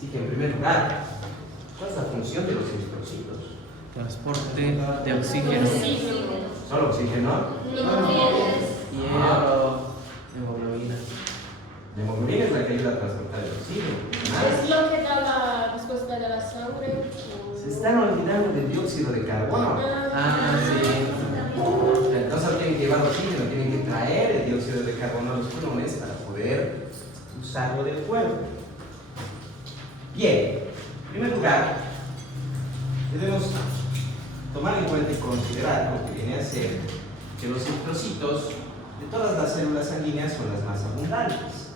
Así que en primer lugar, ¿cuál es la función de los eritrocitos? Transporte de oxígeno. ¿Solo oxígeno? Hierro, hemoglobina. La hemoglobina es la que ayuda a transportar el oxígeno. ¿Es lo que da la respuesta de la sangre? Se están olvidando del dióxido de carbono. Sí. No solo tienen que llevar oxígeno, tienen que traer el dióxido de carbono a los pulmones para poder usarlo del cuerpo. Bien, en primer lugar, debemos tomar en cuenta y considerar lo que viene a ser que los eritrocitos de todas las células sanguíneas son las más abundantes.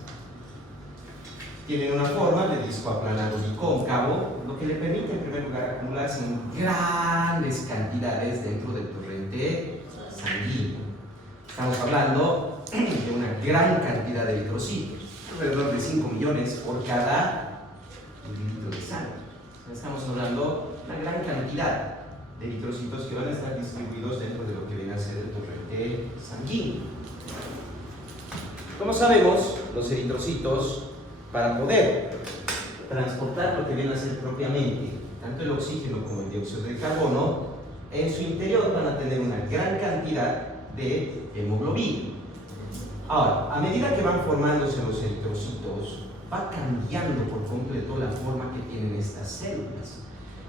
Tienen una forma de disco aplanado y cóncavo, lo que le permite en primer lugar acumularse en grandes cantidades dentro del torrente sanguíneo. Estamos hablando de una gran cantidad de eritrocitos, alrededor de 5 millones por cada litro de sangre. Estamos hablando de una gran cantidad de eritrocitos que van a estar distribuidos dentro de lo que viene a ser el torrente sanguíneo. Como sabemos, los eritrocitos, para poder transportar lo que viene a ser propiamente tanto el oxígeno como el dióxido de carbono, en su interior van a tener una gran cantidad de hemoglobina. Ahora, a medida que van formándose los eritrocitos, va cambiando por completo la forma que tienen estas células.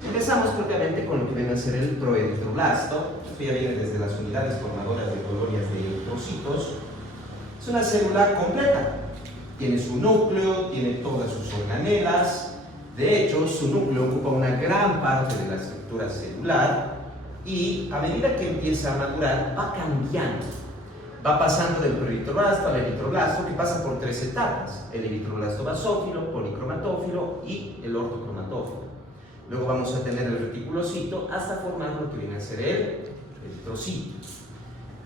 Empezamos propiamente con lo que viene a ser el proeritroblasto. Esto ya viene desde las unidades formadoras de colonias de eritrocitos. Es una célula completa. Tiene su núcleo, tiene todas sus organelas. De hecho, su núcleo ocupa una gran parte de la estructura celular y a medida que empieza a madurar, va cambiando. Va pasando del proeritroblasto al eritroblasto, que pasa por 3 etapas: el eritroblasto basófilo, policromatófilo y el ortocromatófilo. Luego vamos a tener el reticulocito hasta formar lo que viene a ser el eritrocito.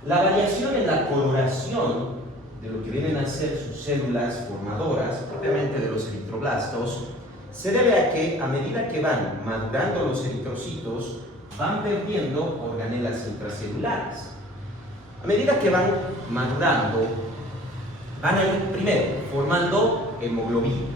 La variación en la coloración de lo que vienen a ser sus células formadoras, propiamente de los eritroblastos, se debe a que a medida que van madurando los eritrocitos, van perdiendo organelas intracelulares. A medida que van madurando, van a ir primero formando hemoglobina.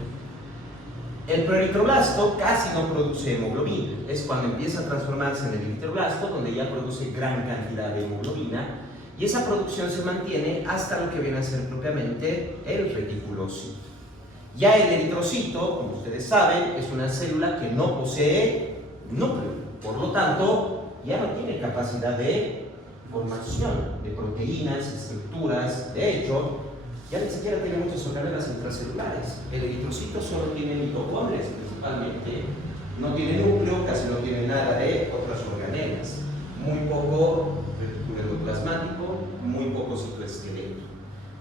El proeritroblasto casi no produce hemoglobina, es cuando empieza a transformarse en el eritroblasto donde ya produce gran cantidad de hemoglobina. Y esa producción se mantiene hasta lo que viene a ser propiamente el reticulocito. Ya el eritrocito, como ustedes saben, es una célula que no posee núcleo. Por lo tanto, ya no tiene capacidad de formación de proteínas, estructuras. De hecho, ya ni siquiera tiene muchas organelas intracelulares. El eritrocito solo tiene mitocondrias principalmente. No tiene núcleo, casi no tiene nada de otras organelas. Muy poco endoplasmático, muy poco citoesqueleto.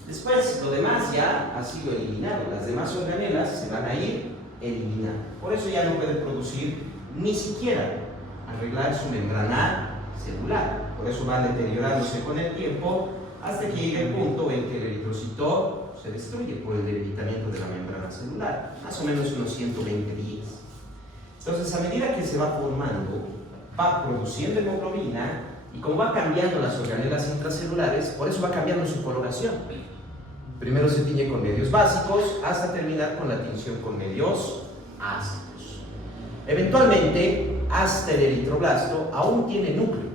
Después, lo demás ya ha sido eliminado. Las demás organelas se van a ir eliminando. Por eso ya no pueden producir ni siquiera arreglar su membrana celular. Por eso van deteriorándose con el tiempo hasta que llegue el punto en que el eritrocito se destruye por el debilitamiento de la membrana celular. Más o menos unos 120 días. Entonces, a medida que se va formando, va produciendo hemoglobina. Y como va cambiando las organelas intracelulares, por eso va cambiando su coloración. Primero se tiñe con medios básicos hasta terminar con la tinción con medios ácidos. Eventualmente, hasta el eritroblasto aún tiene núcleo.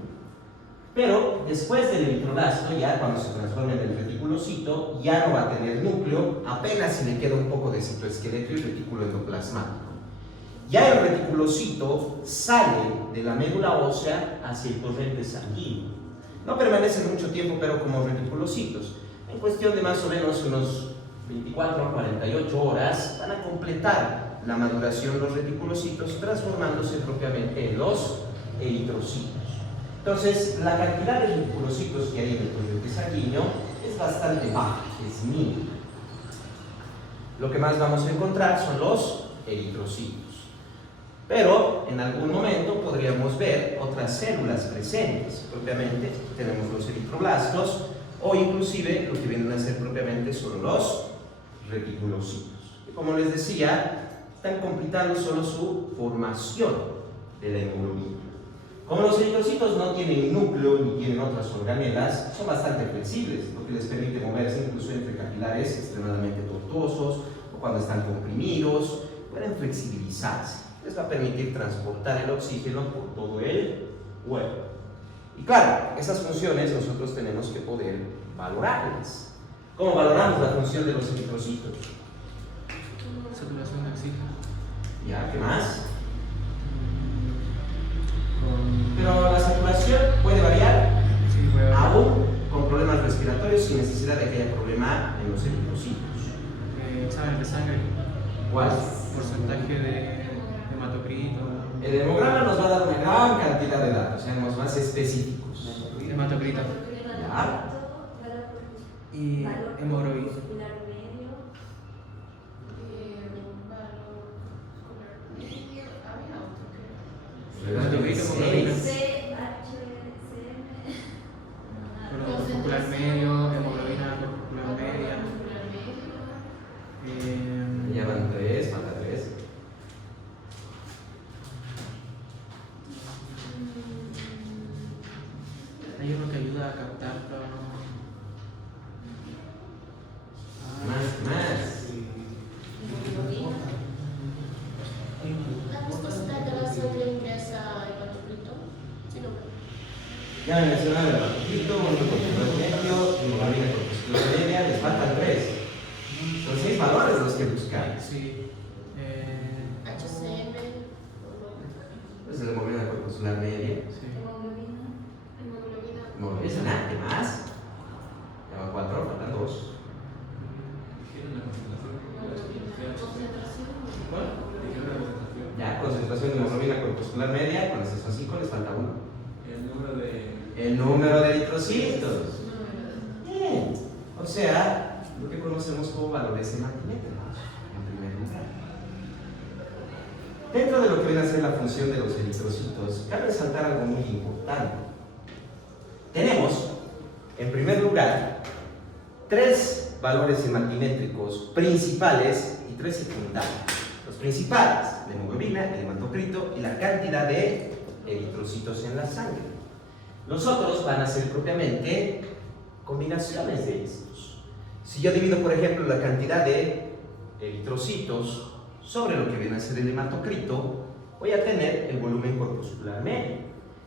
Pero después del eritroblasto, ya cuando se transforma en el reticulocito, ya no va a tener núcleo, apenas si le queda un poco de citoesqueleto y retículo endoplasmático. Ya el reticulocito sale de la médula ósea hacia el torrente sanguíneo. No permanecen mucho tiempo, pero como reticulocitos. En cuestión de más o menos unos 24 a 48 horas, van a completar la maduración los reticulocitos, transformándose propiamente en los eritrocitos. Entonces, la cantidad de reticulocitos que hay en el torrente sanguíneo es bastante baja, es mínima. Lo que más vamos a encontrar son los eritrocitos. Pero en algún momento podríamos ver otras células presentes. Propiamente tenemos los eritroblastos o inclusive lo que vienen a ser propiamente son los reticulocitos. Y como les decía, están completando solo su formación de la hemoglobina. Como los eritrocitos no tienen núcleo ni tienen otras organelas, son bastante flexibles, lo que les permite moverse incluso entre capilares extremadamente tortuosos o cuando están comprimidos. pueden flexibilizarse. Les va a permitir transportar el oxígeno por todo el cuerpo. Y claro, esas funciones nosotros tenemos que poder valorarlas. ¿Cómo valoramos la función de los eritrocitos? Saturación de oxígeno. ¿Ya? ¿Qué más? Con... Pero la saturación puede variar Sí, voy a... aún con problemas respiratorios sin necesidad de que haya problema en los eritrocitos. Examen de sangre. ¿Cuál? Porcentaje de hematocrito. El hemograma nos va a dar una gran cantidad de datos, seamos más específicos. Hematocrito. ¿Ya? Y hemoglobina. Hematocrito, hemoglobina. Corpuscular medio, hemoglobina corpuscular media. Ya van 3, falta 3. Hay uno que ayuda a captar Más. La viscosidad de la sangre ingresa al hematocrito. Sí, no. Ya me mencionaba el hematocrito, volumen corpuscular medio, hemoglobina corpuscular media, les faltan 3. Son 6 valores los que buscáis. Sí. HCM. Pues la hemoglobina corpuscular media. Sí. Hemoglobina es nada, ¿qué más? Ya van 4, faltan 2. Ya, concentración de hemoglobina corpuscular media, con estos son 5, les falta 1. El número de eritrocitos. Bien. O sea, lo que conocemos como valores hematimétricos, en primer lugar. Dentro de lo que viene a ser la función de los eritrocitos, cabe resaltar algo muy importante. Tenemos, en primer lugar, 3 valores hematimétricos principales y 3 secundarios. Los principales, la hemoglobina, el hematocrito y la cantidad de eritrocitos en la sangre. Los otros van a ser propiamente combinaciones de estos. Si yo divido, por ejemplo, la cantidad de eritrocitos sobre lo que viene a ser el hematocrito, voy a tener el volumen corpuscular medio.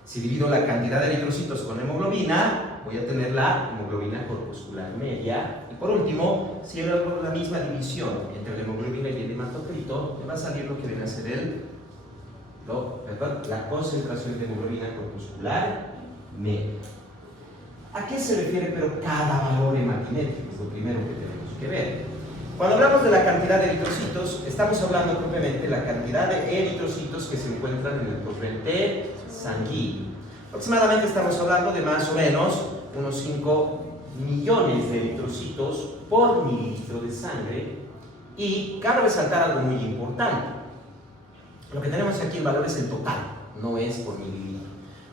Si divido la cantidad de eritrocitos con hemoglobina, voy a tener la hemoglobina corpuscular media. Y por último, si yo hago la misma división entre la hemoglobina y el hematocrito, me va a salir lo que viene a ser la concentración de hemoglobina corpuscular media. ¿A qué se refiere pero cada valor hematimétrico? Es lo primero que tenemos que ver. Cuando hablamos de la cantidad de eritrocitos, estamos hablando propiamente de la cantidad de eritrocitos que se encuentran en el torrente sanguíneo. Aproximadamente estamos hablando de más o menos unos 5 millones de eritrocitos por mililitro de sangre. Y cabe resaltar algo muy importante. Lo que tenemos aquí en valor es el total, no es por mililitro.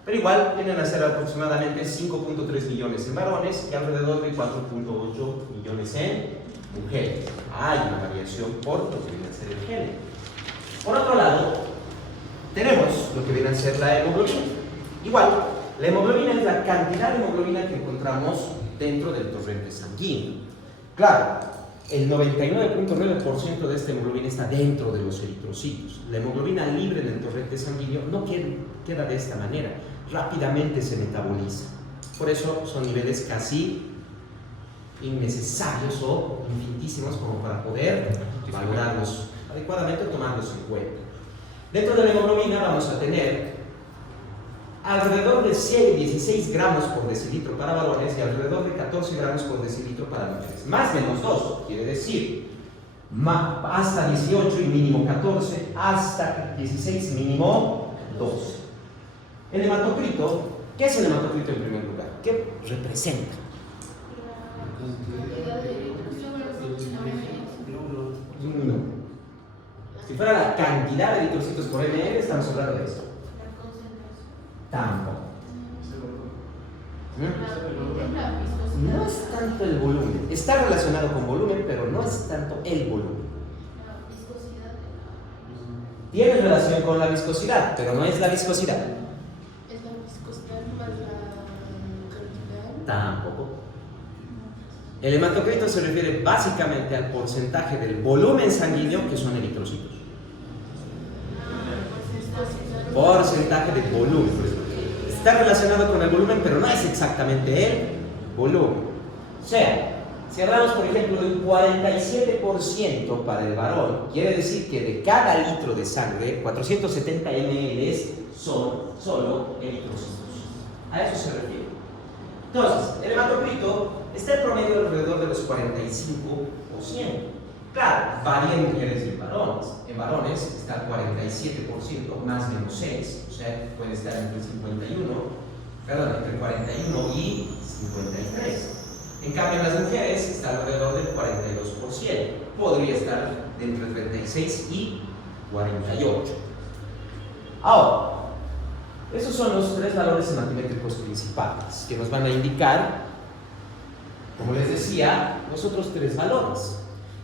Pero igual vienen a ser aproximadamente 5.3 millones en varones y alrededor de 4.8 millones en mujeres. Hay una variación por lo que viene a ser el género. Por otro lado, tenemos lo que viene a ser la hemoglobina. Igual, la hemoglobina es la cantidad de hemoglobina que encontramos dentro del torrente sanguíneo. Claro, el 99.9% de esta hemoglobina está dentro de los eritrocitos. La hemoglobina libre del torrente sanguíneo no queda de esta manera, rápidamente se metaboliza. Por eso son niveles casi innecesarios o infinitísimos como para poder valorarlos adecuadamente o tomarlos en cuenta. Dentro de la hemoglobina vamos a tener alrededor de 16 gramos por decilitro para varones y alrededor de 14 gramos por decilitro para mujeres. Más menos 2, quiere decir hasta 18 y mínimo 14, hasta 16 mínimo 12. El hematocrito, ¿qué es el hematocrito en primer lugar? ¿Qué representa? No. Si fuera la cantidad de eritrocitos por ml, estamos hablando de eso. Tampoco. No es tanto el volumen. Está relacionado con volumen, pero no es tanto el volumen. Tiene relación con la viscosidad, pero no es la viscosidad. ¿Es la viscosidad más la cantidad? Tampoco. El hematocrito se refiere básicamente al porcentaje del volumen sanguíneo que son eritrocitos. porcentaje de volumen. Está relacionado con el volumen, pero no es exactamente el volumen. O sea, si hablamos, por ejemplo, de un 47% para el varón, quiere decir que de cada litro de sangre, 470 ml son solo eritrocitos. A eso se refiere. Entonces, el hematocrito está en promedio alrededor de los 45%. Claro, varía en mujeres y en varones. En varones está 47%, más menos 6, o sea, puede estar entre 41 y 53. En cambio, en las mujeres está alrededor del 42%. Podría estar de entre 36 y 48. Ahora, esos son los tres valores hematométricos principales que nos van a indicar, como les decía, los otros tres valores.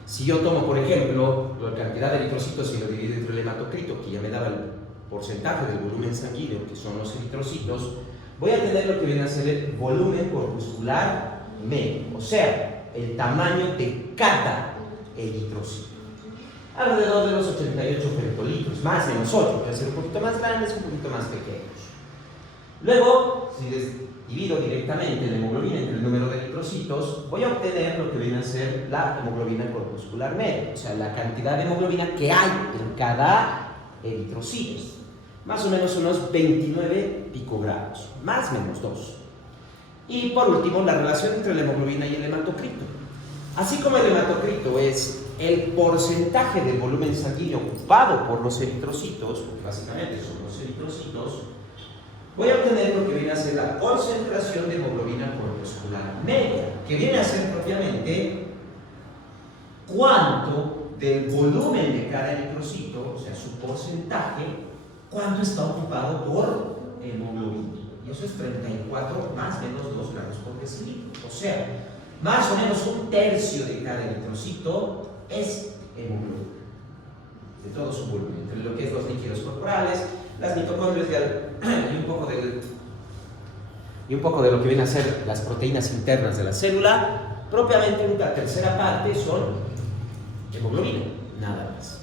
Si yo tomo, por ejemplo, la cantidad de eritrocitos y lo divido entre el hematocrito, que ya me daba el porcentaje del volumen sanguíneo, que son los eritrocitos, voy a tener lo que viene a ser el volumen corpuscular medio, o sea, el tamaño de cada eritrocito. Alrededor de los 88 femtolitros, más o menos 8, puede ser un poquito más grandes, un poquito más pequeños. Luego, si les divido directamente la hemoglobina entre el número de eritrocitos, voy a obtener lo que viene a ser la hemoglobina corpuscular media, o sea, la cantidad de hemoglobina que hay en cada eritrocito. Más o menos unos 29 picogramos, más o menos 2. Y por último, la relación entre la hemoglobina y el hematocrito. Así como el hematocrito es el porcentaje del volumen sanguíneo ocupado por los eritrocitos, porque básicamente son los eritrocitos, voy a obtener lo que viene a ser la concentración de hemoglobina corpuscular media, que viene a ser propiamente cuánto del volumen de cada eritrocito, o sea, su porcentaje, cuánto está ocupado por hemoglobina. Y eso es 34 más menos 2 gramos por decilitro. O sea, más o menos un tercio de cada eritrocito es hemoglobina, de todo su volumen, entre lo que es los líquidos corporales, las mitocondrias y un poco de lo que vienen a ser las proteínas internas de la célula. Propiamente una tercera parte son hemoglobina, nada más.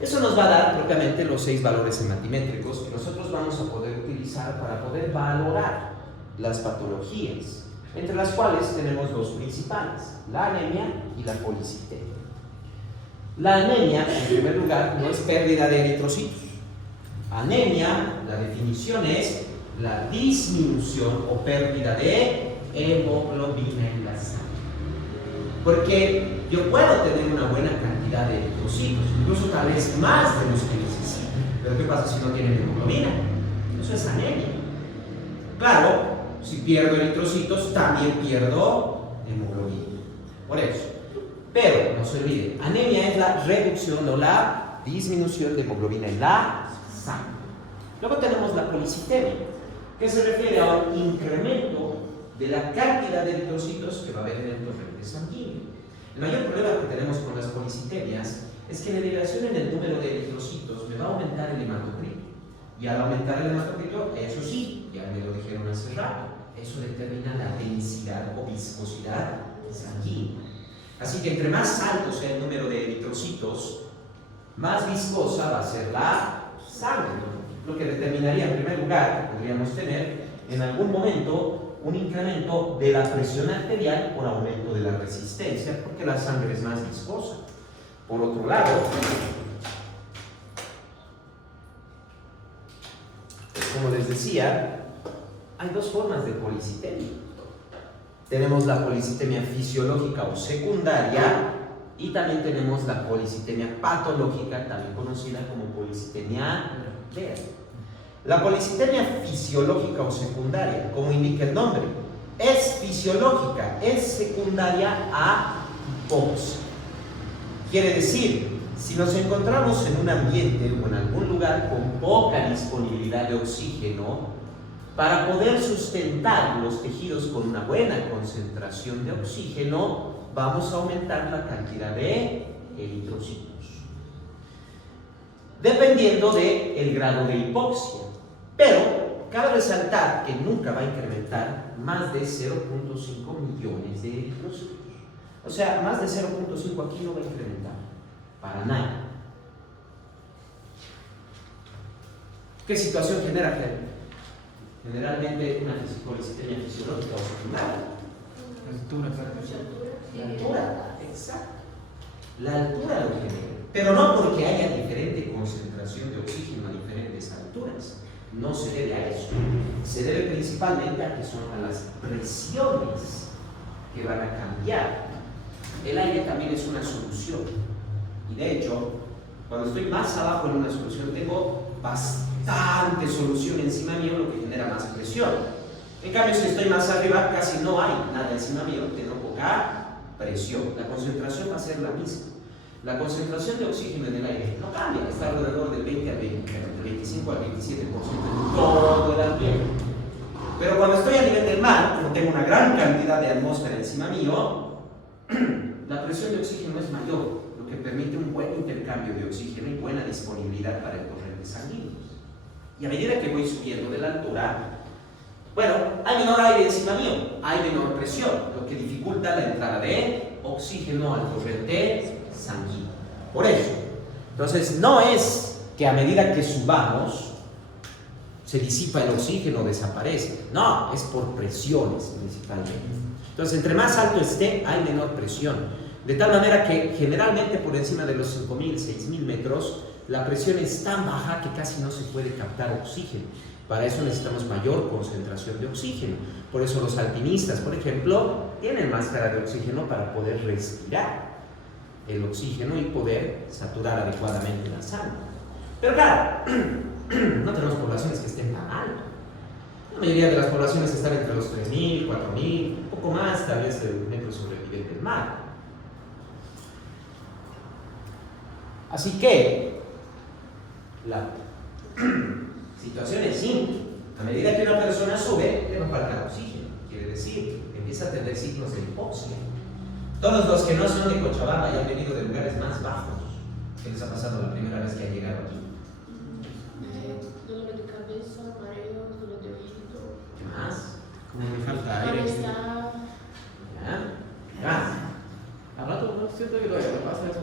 Eso nos va a dar propiamente los 6 valores hematimétricos que nosotros vamos a poder utilizar para poder valorar las patologías, entre las cuales tenemos dos principales, la anemia y la policitemia. La anemia, en primer lugar, no es pérdida de eritrocitos. Anemia, la definición es la disminución o pérdida de hemoglobina en la sangre. Porque yo puedo tener una buena cantidad de eritrocitos, incluso tal vez más de los que necesito. Pero ¿qué pasa si no tienen hemoglobina? Eso es anemia. Claro, si pierdo eritrocitos, también pierdo hemoglobina. Por eso. Pero no se olviden, anemia es la reducción o la disminución de hemoglobina en la sangre. Luego tenemos la policitemia, que se refiere a un incremento de la cantidad de eritrocitos que va a haber en el torrente sanguíneo. El mayor problema que tenemos con las policitemias es que la elevación en el número de eritrocitos me va a aumentar el hematocrito. Y al aumentar el hematocrito, eso sí, ya me lo dijeron hace rato, eso determina la densidad o viscosidad sanguínea. Así que entre más alto sea el número de eritrocitos, más viscosa va a ser la sangre, lo que determinaría en primer lugar que podríamos tener en algún momento un incremento de la presión arterial por aumento de la resistencia, porque la sangre es más viscosa. Por otro lado, como les decía, hay dos formas de policitemia. Tenemos la policitemia fisiológica o secundaria y también tenemos la policitemia patológica, también conocida como policitemia vera. La policitemia fisiológica o secundaria, como indica el nombre, es fisiológica, es secundaria a hipoxia. Quiere decir, si nos encontramos en un ambiente o en algún lugar con poca disponibilidad de oxígeno, para poder sustentar los tejidos con una buena concentración de oxígeno, vamos a aumentar la cantidad de eritrocitos, dependiendo del grado de hipoxia. Pero cabe resaltar que nunca va a incrementar más de 0.5 millones de eritrocitos. O sea, más de 0.5 aquí no va a incrementar, para nada. ¿Qué situación genera generalmente una polisitema fisiológica o secundaria? Altura, claro. La altura, exacto. La altura lo genera. Pero no porque haya diferente concentración de oxígeno a diferentes alturas. No se debe a eso. Se debe principalmente a que son a las presiones que van a cambiar. El aire también es una solución. Y de hecho, cuando estoy más abajo en una solución, tengo bastante solución encima mío, lo que genera más presión. En cambio, si estoy más arriba, casi no hay nada encima mío, tengo poca presión. La concentración va a ser la misma. La concentración de oxígeno en el aire no cambia, está alrededor del 20 al 20, del 25 al 27% en todo el ambiente. Pero cuando estoy a nivel del mar, como tengo una gran cantidad de atmósfera encima mío, la presión de oxígeno es mayor, lo que permite un buen intercambio de oxígeno y buena disponibilidad para el torrente sanguíneo. Y a medida que voy subiendo de la altura, bueno, hay menor aire encima mío, hay menor presión, lo que dificulta la entrada de oxígeno al torrente sanguíneo. Por eso, entonces no es que a medida que subamos se disipa el oxígeno, desaparece. No, es por presiones principalmente. Entonces, entre más alto esté, hay menor presión. De tal manera que generalmente por encima de los 5.000, 6.000 metros, la presión es tan baja que casi no se puede captar oxígeno. Para eso necesitamos mayor concentración de oxígeno. Por eso los alpinistas, por ejemplo, tienen máscara de oxígeno para poder respirar el oxígeno y poder saturar adecuadamente la sangre. Pero claro, no tenemos poblaciones que estén tan alto. La mayoría de las poblaciones están entre los 3.000, 4.000, un poco más, tal vez de metros sobre el nivel del mar. Así que la situación es simple. A medida que una persona sube, le va a faltar oxígeno. Quiere decir, empieza a tener ciclos de hipoxia. Todos los que no son de Cochabamba y han venido de lugares más bajos, ¿qué les ha pasado la primera vez que han llegado aquí? Dolor de cabeza, mareos, dolor de oído. ¿Qué más? Como me falta aire. Malestar. ¿Ya? Al rato no siento que todavía me pasa eso.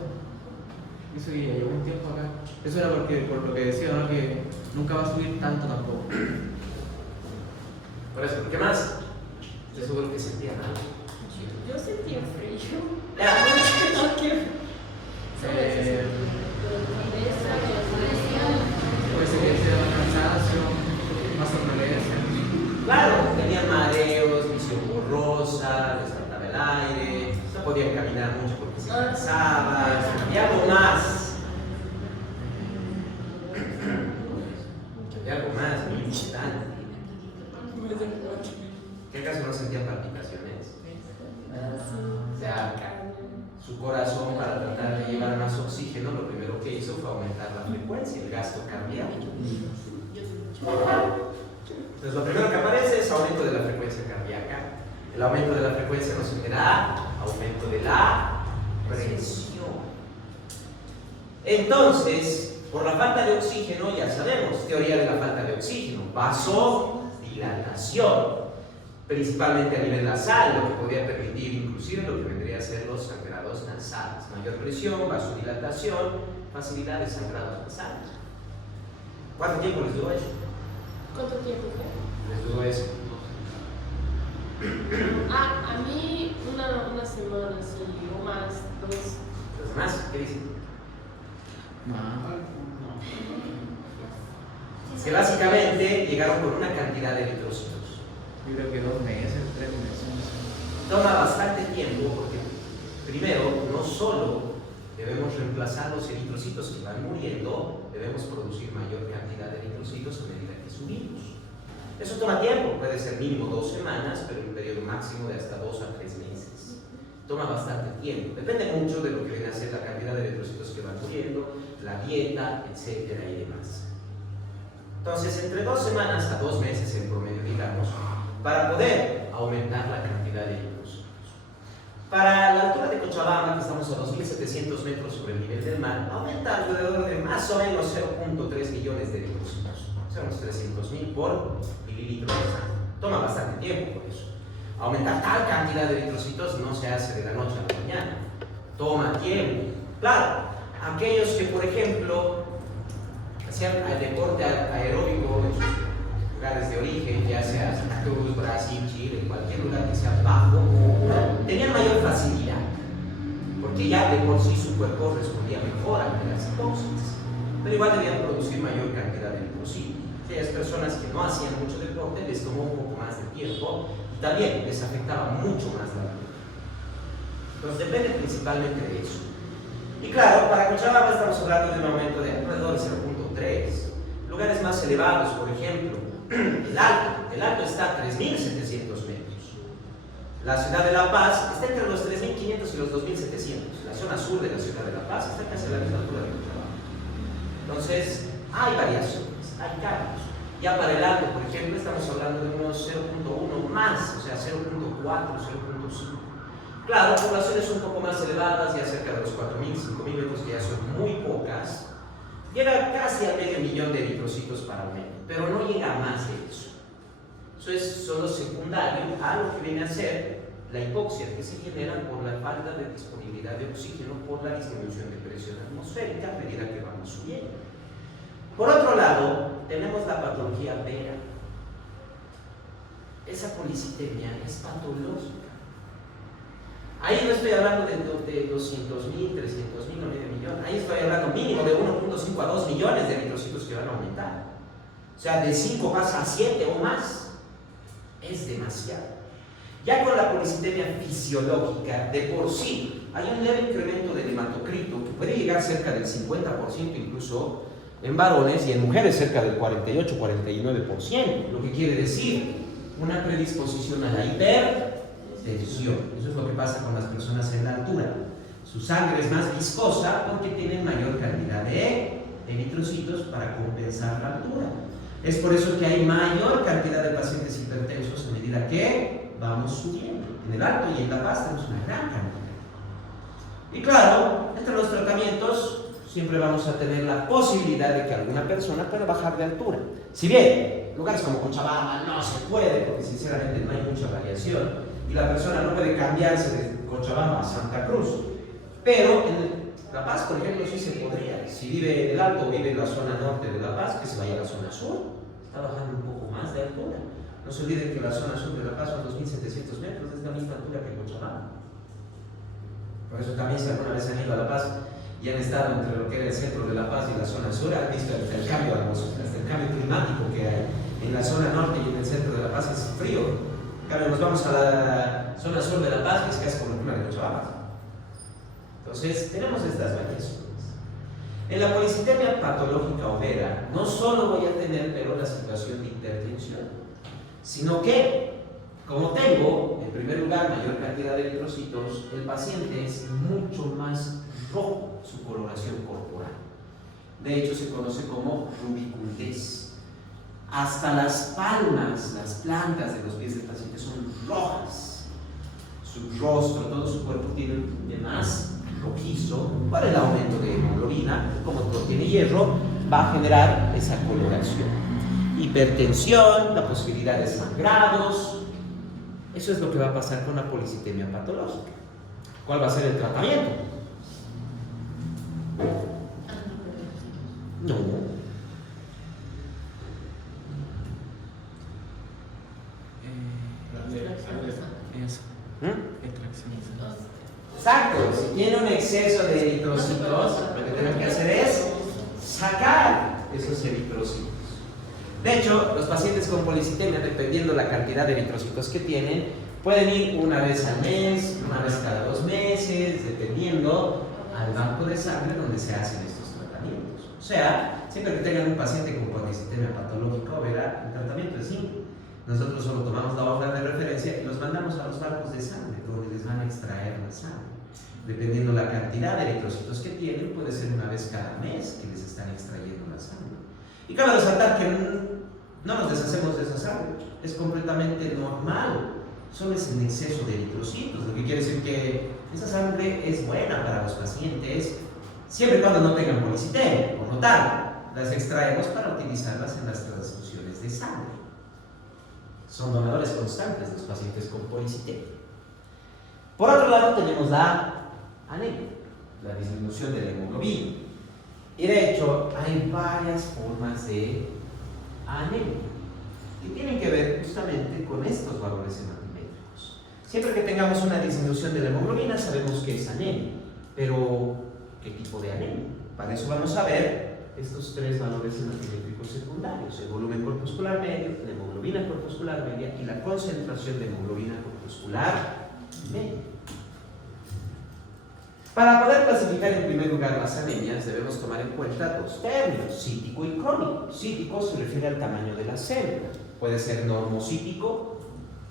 Eso ya llevo un tiempo acá. Eso era porque, por lo que decía, ¿no? Que nunca va a subir tanto tampoco. Por eso, ¿qué más? Estoy seguro que sentía nada. Yo sentía frío. Ya. No quiero. Puede ser que sea cansancio, más somnolencia. Claro, tenían mareos, visión borrosa, les faltaba el aire, no podían caminar mucho porque se cansaban, y algo más. Y algo más, muy importante. ¿Qué acaso no sentían palpitaciones? O sea, su corazón, para tratar de llevar más oxígeno, lo primero que hizo fue aumentar la frecuencia, el gasto cardíaco. Entonces, lo primero que aparece es aumento de la frecuencia cardíaca. El aumento de la frecuencia nos genera aumento de la presión. Entonces, por la falta de oxígeno, ya sabemos, teoría de la falta de oxígeno, vasodilatación. Principalmente a nivel nasal, lo que podría permitir inclusive lo que vendría a ser los sangrados nasales. Mayor presión, vasodilatación, facilidad de sangrados nasales. ¿Cuánto tiempo les duró eso? ¿Cuánto tiempo fue? Les duró eso. A mí una semana, sí, o más, 2. ¿Los demás qué dicen? Es que básicamente llegaron con una cantidad de eritrocitos. Yo creo que 2 meses, 3 meses. Toma bastante tiempo porque, primero, no solo debemos reemplazar los eritrocitos que van muriendo, debemos producir mayor cantidad de eritrocitos a medida que subimos. Eso toma tiempo, puede ser mínimo 2 semanas, pero en un periodo máximo de hasta 2 a 3 meses. Toma bastante tiempo, depende mucho de lo que viene a ser la cantidad de eritrocitos que van muriendo, la dieta, etcétera y demás. Entonces, entre 2 semanas a 2 meses en promedio, digamos, para poder aumentar la cantidad de eritrocitos. Para la altura de Cochabamba, que estamos a 2.700 metros sobre el nivel del mar, aumenta alrededor de más o menos 0.3 millones de eritrocitos. O sea, unos 300.000 por mililitro de sangre. Toma bastante tiempo por eso. Aumentar tal cantidad de eritrocitos no se hace de la noche a la mañana. Toma tiempo. Claro, aquellos que, por ejemplo, hacían el deporte aeróbico en sus lugares de origen, ya sea Santa Cruz, Brasil, Chile, cualquier lugar que sea bajo, tenían mayor facilidad, porque ya de por sí su cuerpo respondía mejor a las hipoxis, pero igual debían producir mayor cantidad de eritrocitos. Aquellas personas que no hacían mucho deporte les tomó un poco más de tiempo y también les afectaba mucho más la vida. Entonces depende principalmente de eso. Y claro, para Cochabamba estamos hablando de un aumento de alrededor de 0.3. Lugares más elevados, por ejemplo, el Alto está a 3.700 metros. La ciudad de La Paz está entre los 3.500 y los 2.700. La zona sur de la ciudad de La Paz está casi a la misma altura de Cochabamba. Entonces, hay variaciones, hay cambios. Ya para el Alto, por ejemplo, estamos hablando de unos 0.1 más, o sea, 0.4, 0.5. Claro, poblaciones un poco más elevadas, ya cerca de los 4.000, 5.000 metros, que ya son muy pocas, llega casi a medio millón de eritrocitos para un metro, pero no llega a más de eso. Eso es solo secundario a lo que viene a ser la hipoxia, que se genera por la falta de disponibilidad de oxígeno por la disminución de presión atmosférica a medida que vamos subiendo. Por otro lado, tenemos la patología vera. Esa policitemia es patológica. Ahí no estoy hablando de 200.000, 300.000 o medio millón. Ahí estoy hablando mínimo de 1.5 a 2 millones de eritrocitos que van a aumentar. O sea, de 5 pasa a 7 o más. Es demasiado. Ya con la policitemia fisiológica, de por sí, hay un leve incremento del hematocrito que puede llegar cerca del 50% incluso en varones y en mujeres cerca del 48-49%. Lo que quiere decir una predisposición a la hipertensión. Eso es lo que pasa con las personas en la altura. Su sangre es más viscosa porque tienen mayor cantidad de eritrocitos para compensar la altura. Es por eso que hay mayor cantidad de pacientes hipertensos a medida que vamos subiendo. En el Alto y en La Paz tenemos una gran cantidad. Y claro, entre los tratamientos siempre vamos a tener la posibilidad de que alguna persona pueda bajar de altura. Si bien lugares como Cochabamba no se puede, porque sinceramente no hay mucha variación, y la persona no puede cambiarse de Cochabamba a Santa Cruz, pero en La Paz, por ejemplo, sí se podría. Si vive en el Alto o vive en la zona norte de La Paz, que se vaya a la zona sur, está bajando un poco más de altura. No se olviden que la zona sur de La Paz son 2.700 metros, es la misma altura que Cochabamba. Por eso también, si alguna vez han ido a La Paz y han estado entre lo que era el centro de La Paz y la zona sur, han visto hasta el cambio climático que hay. En la zona norte y en el centro de La Paz es frío. Claro, nos vamos a la zona sur de La Paz, que es casi como la cuna de Cochabamba. Entonces, tenemos estas variaciones. En la policitemia patológica overa, no solo voy a tener pero la situación de hipertensión, sino que, como tengo, en primer lugar, mayor cantidad de eritrocitos, el paciente es mucho más rojo su coloración corporal. De hecho, se conoce como rubiculdez. Hasta las palmas, las plantas de los pies del paciente son rojas. Su rostro, todo su cuerpo tiene de más rojizo para el aumento de hemoglobina. Como contiene hierro, va a generar esa coloración. Hipertensión, la posibilidad de sangrados. Eso es lo que va a pasar con la policitemia patológica. ¿Cuál va a ser el tratamiento? No. Eso. Extracción. Exacto, si tiene un exceso de eritrocitos, lo que tenemos que hacer es sacar esos eritrocitos. De hecho, los pacientes con policitemia, dependiendo la cantidad de eritrocitos que tienen, pueden ir una vez al mes, una vez cada 2 meses, dependiendo al banco de sangre donde se hacen estos tratamientos. O sea, siempre que tengan un paciente con policitemia patológica, verá, el tratamiento es simple. Nosotros solo tomamos la hoja de referencia y los mandamos a los bancos de sangre, donde les van a extraer la sangre. Dependiendo la cantidad de eritrocitos que tienen, puede ser una vez cada mes que les están extrayendo la sangre. Y cabe resaltar que no nos deshacemos de esa sangre, es completamente normal, solo es en exceso de eritrocitos, lo que quiere decir que esa sangre es buena para los pacientes, siempre y cuando no tengan policitemia. Por lo tanto, las extraemos para utilizarlas en las transfusiones de sangre. Son donadores constantes los pacientes con policitemia. Por otro lado tenemos la anemia, la disminución de la hemoglobina. Y de hecho, hay varias formas de anemia que tienen que ver justamente con estos valores hematométricos. Siempre que tengamos una disminución de la hemoglobina, sabemos que es anemia. Pero, ¿qué tipo de anemia? Para eso vamos a ver estos tres valores hematométricos secundarios: el volumen corpuscular medio, la hemoglobina corpuscular media y la concentración de hemoglobina corpuscular media. Para poder clasificar en primer lugar las anemias, debemos tomar en cuenta dos términos: cítico y crónico. Cítico se refiere al tamaño de la célula. Puede ser normocítico,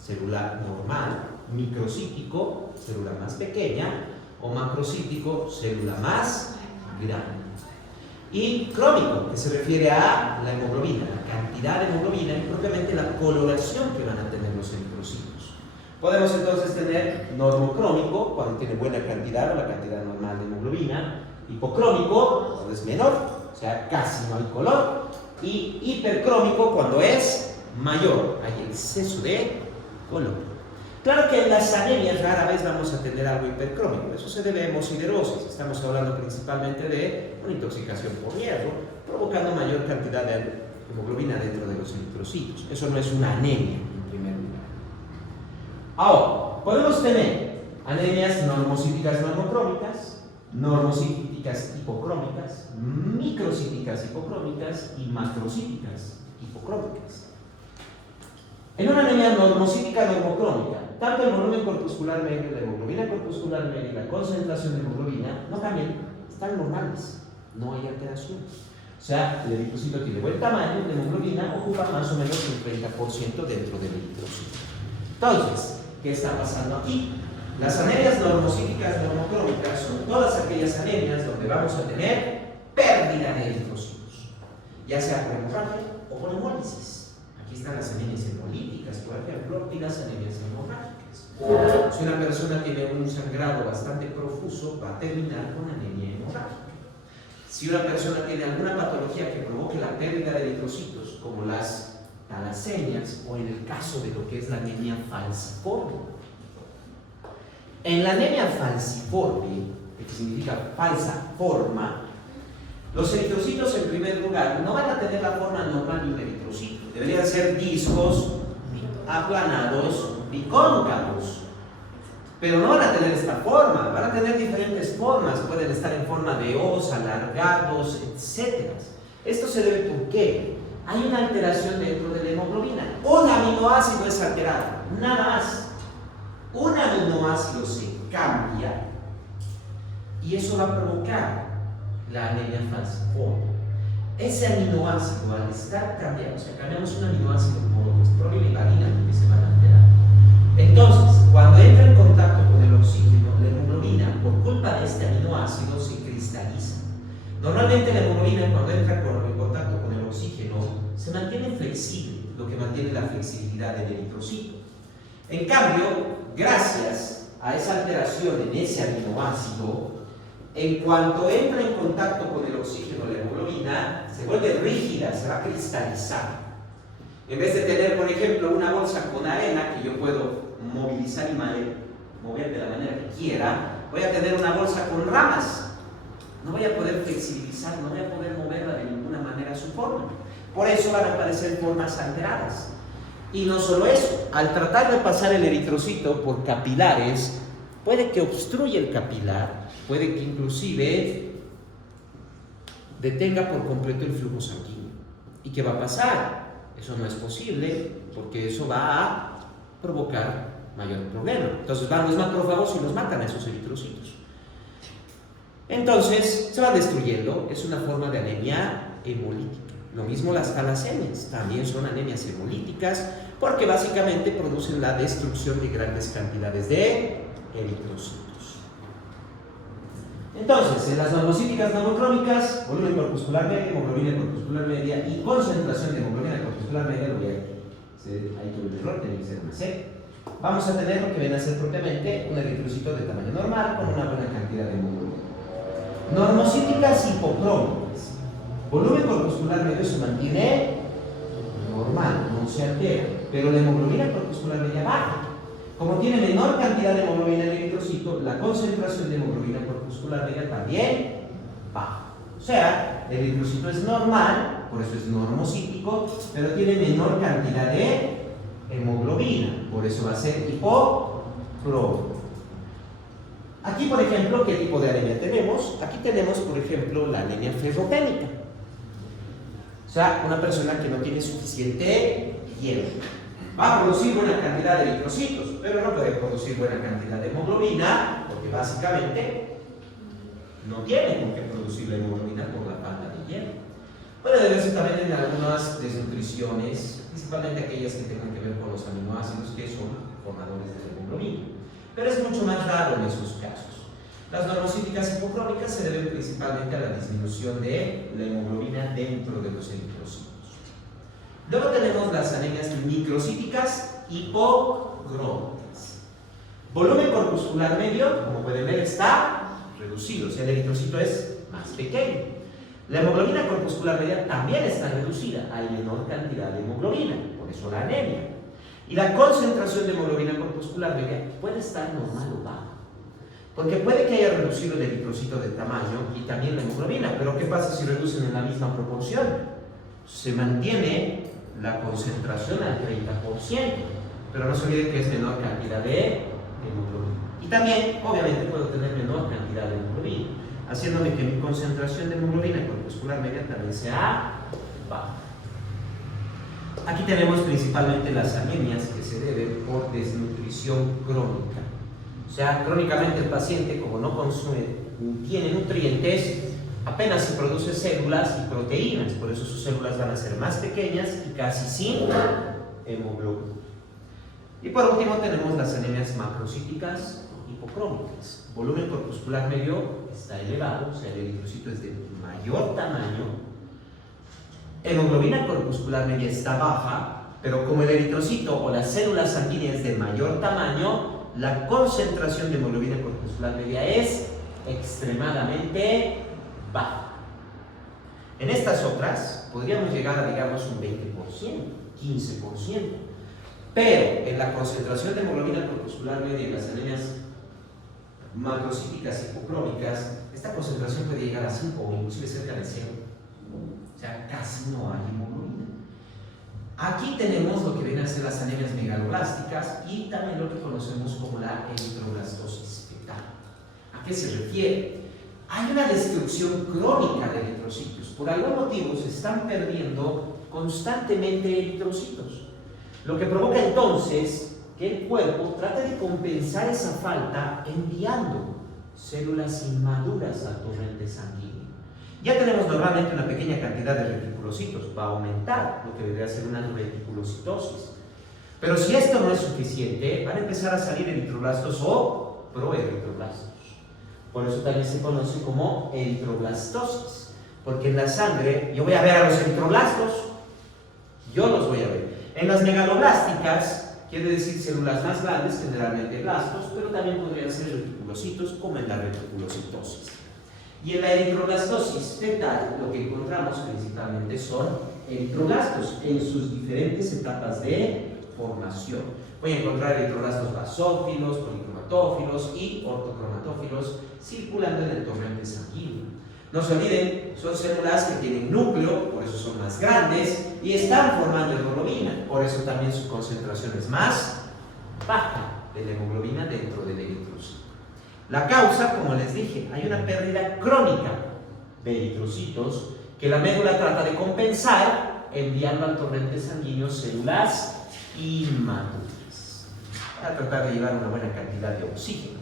célula normal; microcítico, célula más pequeña; o macrocítico, célula más grande. Y crónico, que se refiere a la hemoglobina, la cantidad de hemoglobina y propiamente la coloración que van a tener los eritrocitos. Podemos entonces tener normocrónico, cuando tiene buena cantidad o la cantidad normal de hemoglobina; hipocrómico, cuando es menor, o sea, casi no hay color; y hipercrómico, cuando es mayor, hay exceso de color. Claro que en las anemias rara vez vamos a tener algo hipercrómico. Eso se debe a hemosiderosis. Estamos hablando principalmente de una intoxicación por hierro, provocando mayor cantidad de hemoglobina dentro de los eritrocitos. Eso no es una anemia, en primer lugar. Ahora, podemos tener anemias normocíticas normocrómicas, normocíticas hipocrómicas, microcíticas hipocrómicas y macrocíticas hipocrómicas. En una anemia normocítica normocrómica, tanto el volumen corpuscular medio, la hemoglobina corpuscular media y la concentración de hemoglobina no cambian, están normales, no hay alteraciones. O sea, el eritrocito tiene buen tamaño, la hemoglobina ocupa más o menos un 30% dentro del eritrocito. Entonces, ¿qué está pasando aquí? Las anemias normocíticas normocrómicas son todas aquellas anemias donde vamos a tener pérdida de eritrocitos, ya sea por hemorragia o por hemólisis. Aquí están las anemias hemolíticas, por ejemplo, y las anemias hemorrágicas. Si una persona tiene un sangrado bastante profuso, va a terminar con anemia hemorrágica. Si una persona tiene alguna patología que provoque la pérdida de eritrocitos, como las talasemias, o en el caso de lo que es la anemia falciforme. En la anemia falciforme, que significa falsa forma, los eritrocitos en primer lugar no van a tener la forma normal de un eritrocito. Deberían ser discos aplanados bicóncavos, pero no van a tener esta forma, van a tener diferentes formas. Pueden estar en forma de os, alargados, etc. Esto se debe ¿por qué? Hay una alteración dentro de la hemoglobina. Un aminoácido es alterado, nada más. Un aminoácido se cambia y eso va a provocar la anemia falciforme. Ese aminoácido, al estar cambiado, o sea, cambiamos un aminoácido por otro, es probabilidad que se van a alterar. Entonces, cuando entra en contacto con el oxígeno, la hemoglobina, por culpa de este aminoácido, se cristaliza. Normalmente la hemoglobina, cuando entra en contacto con el oxígeno, se mantiene flexible, lo que mantiene la flexibilidad del eritrocito. En cambio, gracias a esa alteración en ese aminoácido, en cuanto entra en contacto con el oxígeno, la hemoglobina se vuelve rígida, se va a cristalizar. En vez de tener, por ejemplo, una bolsa con arena que yo puedo movilizar y mover de la manera que quiera, voy a tener una bolsa con ramas. No voy a poder flexibilizar, no voy a poder moverla de ninguna manera a su forma. Por eso van a aparecer formas alteradas. Y no solo eso, al tratar de pasar el eritrocito por capilares, puede que obstruya el capilar, puede que inclusive detenga por completo el flujo sanguíneo. ¿Y qué va a pasar? Eso no es posible, porque eso va a provocar mayor problema. Entonces van los macrófagos y los matan a esos eritrocitos. Entonces se va destruyendo, es una forma de anemia hemolítica. Lo mismo las talasemias, también son anemias hemolíticas, porque básicamente producen la destrucción de grandes cantidades de eritrocitos. Entonces, en las normocíticas normocrómicas, volumen corpuscular medio, hemoglobina corpuscular media y concentración de hemoglobina corpuscular media, lo que ahí tuve el error, tiene que ser una C. Vamos a tener lo que viene a ser propiamente un eritrocito de tamaño normal con una buena cantidad de hemoglobina. Normocíticas hipocrómicas, volumen corpuscular medio se mantiene normal, no se altera, pero la hemoglobina corpuscular media baja. Como tiene menor cantidad de hemoglobina en el eritrocito, la concentración de hemoglobina corpuscular media también baja. O sea, el eritrocito es normal, por eso es normocítico, pero tiene menor cantidad de hemoglobina, por eso va a ser hipocrómico. Aquí, por ejemplo, ¿qué tipo de anemia tenemos? Aquí tenemos, por ejemplo, la anemia ferroténica. O sea, una persona que no tiene suficiente hierro. Va a producir buena cantidad de eritrocitos, pero no puede producir buena cantidad de hemoglobina, porque básicamente no tiene por qué producir la hemoglobina por la falta de hierro. Puede deberse también en algunas desnutriciones, principalmente aquellas que tengan que ver con los aminoácidos, que son formadores de la hemoglobina. Pero es mucho más raro en esos casos. Las normocíticas hipocrómicas se deben principalmente a la disminución de la hemoglobina dentro de los eritrocitos. Luego tenemos las anemias microcíticas hipocrómicas. Volumen corpuscular medio, como pueden ver, está reducido, o sea, el eritrocito es más pequeño. La hemoglobina corpuscular media también está reducida, hay menor cantidad de hemoglobina, por eso la anemia. Y la concentración de hemoglobina corpuscular media puede estar normal o baja, porque puede que haya reducido el eritrocito de tamaño y también la hemoglobina, pero ¿qué pasa si reducen en la misma proporción? Se mantiene la concentración al 30%, pero no se olvide que es menor cantidad de hemoglobina. Y también, obviamente, puedo tener menor cantidad de hemoglobina, haciéndome que mi concentración de hemoglobina corpuscular media también sea baja. Aquí tenemos principalmente las anemias que se deben por desnutrición crónica. O sea, crónicamente el paciente, como no consume, tiene nutrientes, apenas se produce células y proteínas, por eso sus células van a ser más pequeñas y casi sin hemoglobina. Y por último tenemos las anemias macrocíticas hipocrómicas. Volumen corpuscular medio está elevado, o sea, el eritrocito es de mayor tamaño. Hemoglobina corpuscular media está baja, pero como el eritrocito o la célula sanguínea es de mayor tamaño, la concentración de hemoglobina corpuscular media es extremadamente baja. En estas otras podríamos llegar a, digamos, un 20%, 15%, pero en la concentración de hemoglobina corpuscular media en las anemias macrocíticas hipocrómicas, esta concentración puede llegar a 5 o inclusive cerca de 0. O sea, casi no hay hemoglobina. Aquí tenemos lo que vienen a ser las anemias megaloblásticas y también lo que conocemos como la eritroblastosis fetal. ¿A qué se refiere? Hay una destrucción crónica de eritrocitos. Por algún motivo se están perdiendo constantemente eritrocitos. Lo que provoca entonces que el cuerpo trate de compensar esa falta enviando células inmaduras al torrente sanguíneo. Ya tenemos normalmente una pequeña cantidad de reticulocitos, va a aumentar lo que debería ser una reticulocitosis. Pero si esto no es suficiente, van a empezar a salir eritroblastos o proeritroblastos. Por eso también se conoce como eritroblastosis, porque en la sangre yo voy a ver a los eritroblastos, yo los voy a ver. En las megaloblásticas, quiere decir células más grandes, generalmente blastos, pero también podrían ser reticulocitos, como en la reticulocitosis. Y en la eritroblastosis fetal, lo que encontramos principalmente son eritroblastos en sus diferentes etapas de formación. Voy a encontrar eritroblastos basófilos, policromatófilos y ortocromatófilos circulando en el torrente sanguíneo. No se olviden, son células que tienen núcleo, por eso son más grandes y están formando hemoglobina, por eso también su concentración es más baja de la hemoglobina dentro del eritrocito. La causa, como les dije, hay una pérdida crónica de eritrocitos que la médula trata de compensar enviando al torrente sanguíneo células inmaduras para tratar de llevar una buena cantidad de oxígeno.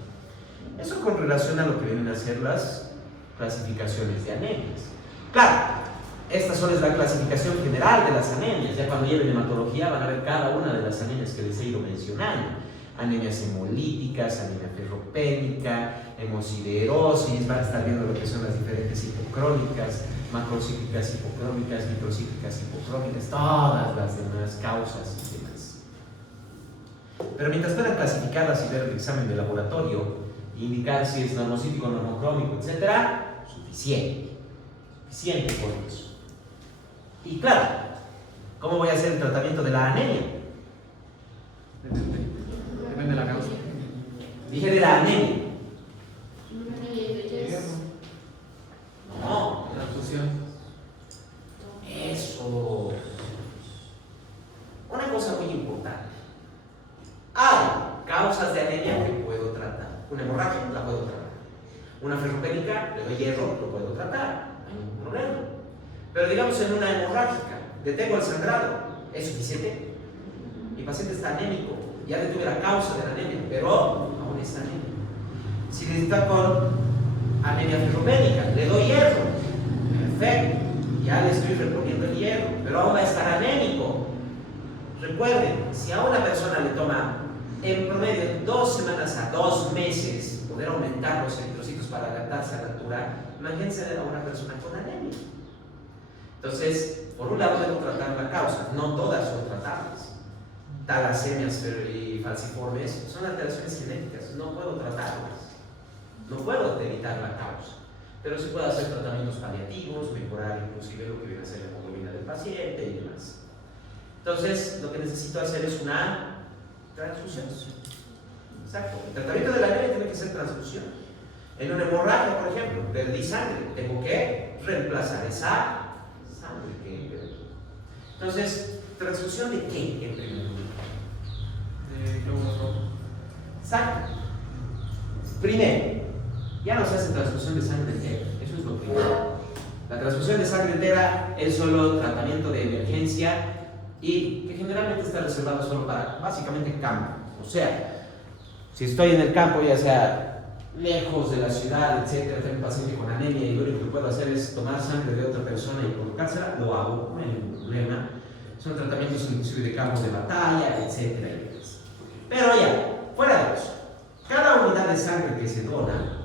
Eso con relación a lo que vienen a ser las clasificaciones de anemias. Claro, esta solo es la clasificación general de las anemias. Ya cuando lleven hematología van a ver cada una de las anemias que les he ido mencionando. Anemias hemolíticas, anemia ferropénica, hemosiderosis, van a estar viendo lo que son las diferentes hipocrómicas, macrocíticas hipocrómicas, microcíticas hipocrómicas, todas las demás causas y demás. Pero mientras puedan clasificarlas y ver el examen de laboratorio, indicar si es normocítico, normocrómico, etc., suficiente por eso. Y claro, ¿cómo voy a hacer el tratamiento de la anemia? Depende de la causa. Dije de la anemia. No, cosa muy importante. Hay causas de anemia que puedo tratar. Una hemorragia la puedo tratar. Una ferropénica, le doy hierro, lo puedo tratar. No hay ningún problema. Pero digamos en una hemorrágica, detengo el sangrado, ¿es suficiente? Mi paciente está anémico, ya detuve la causa de la anemia, pero aún está anémico. Si necesita con anemia ferropénica, le doy hierro, perfecto, ya le estoy reponiendo el hierro, pero aún va a estar anémico. Recuerden, si a una persona le toma en promedio 2 semanas a 2 meses poder aumentar los eritrocitos para adaptarse a la altura, imagínense a una persona con anemia. Entonces, por un lado debo tratar la causa, no todas son tratables. Talasemias y falciformes son alteraciones genéticas, no puedo tratarlas, no puedo evitar la causa, pero sí puedo hacer tratamientos paliativos, mejorar inclusive lo que viene a ser la hemoglobina del paciente y demás. Entonces, lo que necesito hacer es una transfusión. Exacto. El tratamiento de la anemia tiene que ser transfusión. En una hemorragia, por ejemplo, perdí sangre, tengo que reemplazar esa sangre que perdí. Entonces, ¿transfusión de qué en primer lugar? De glóbulos rojos. Exacto. Primero, ya no se hace transfusión de sangre entera, eso es lo primero. La transfusión de sangre entera es solo tratamiento de emergencia y que generalmente está reservado solo para básicamente campo. O sea, si estoy en el campo, ya sea lejos de la ciudad, etcétera, tengo un paciente con anemia y lo único que puedo hacer es tomar sangre de otra persona y colocársela, lo hago, no hay ningún problema. Son tratamientos inclusive de campos de batalla, etcétera. Pero ya, fuera de eso, cada unidad de sangre que se dona,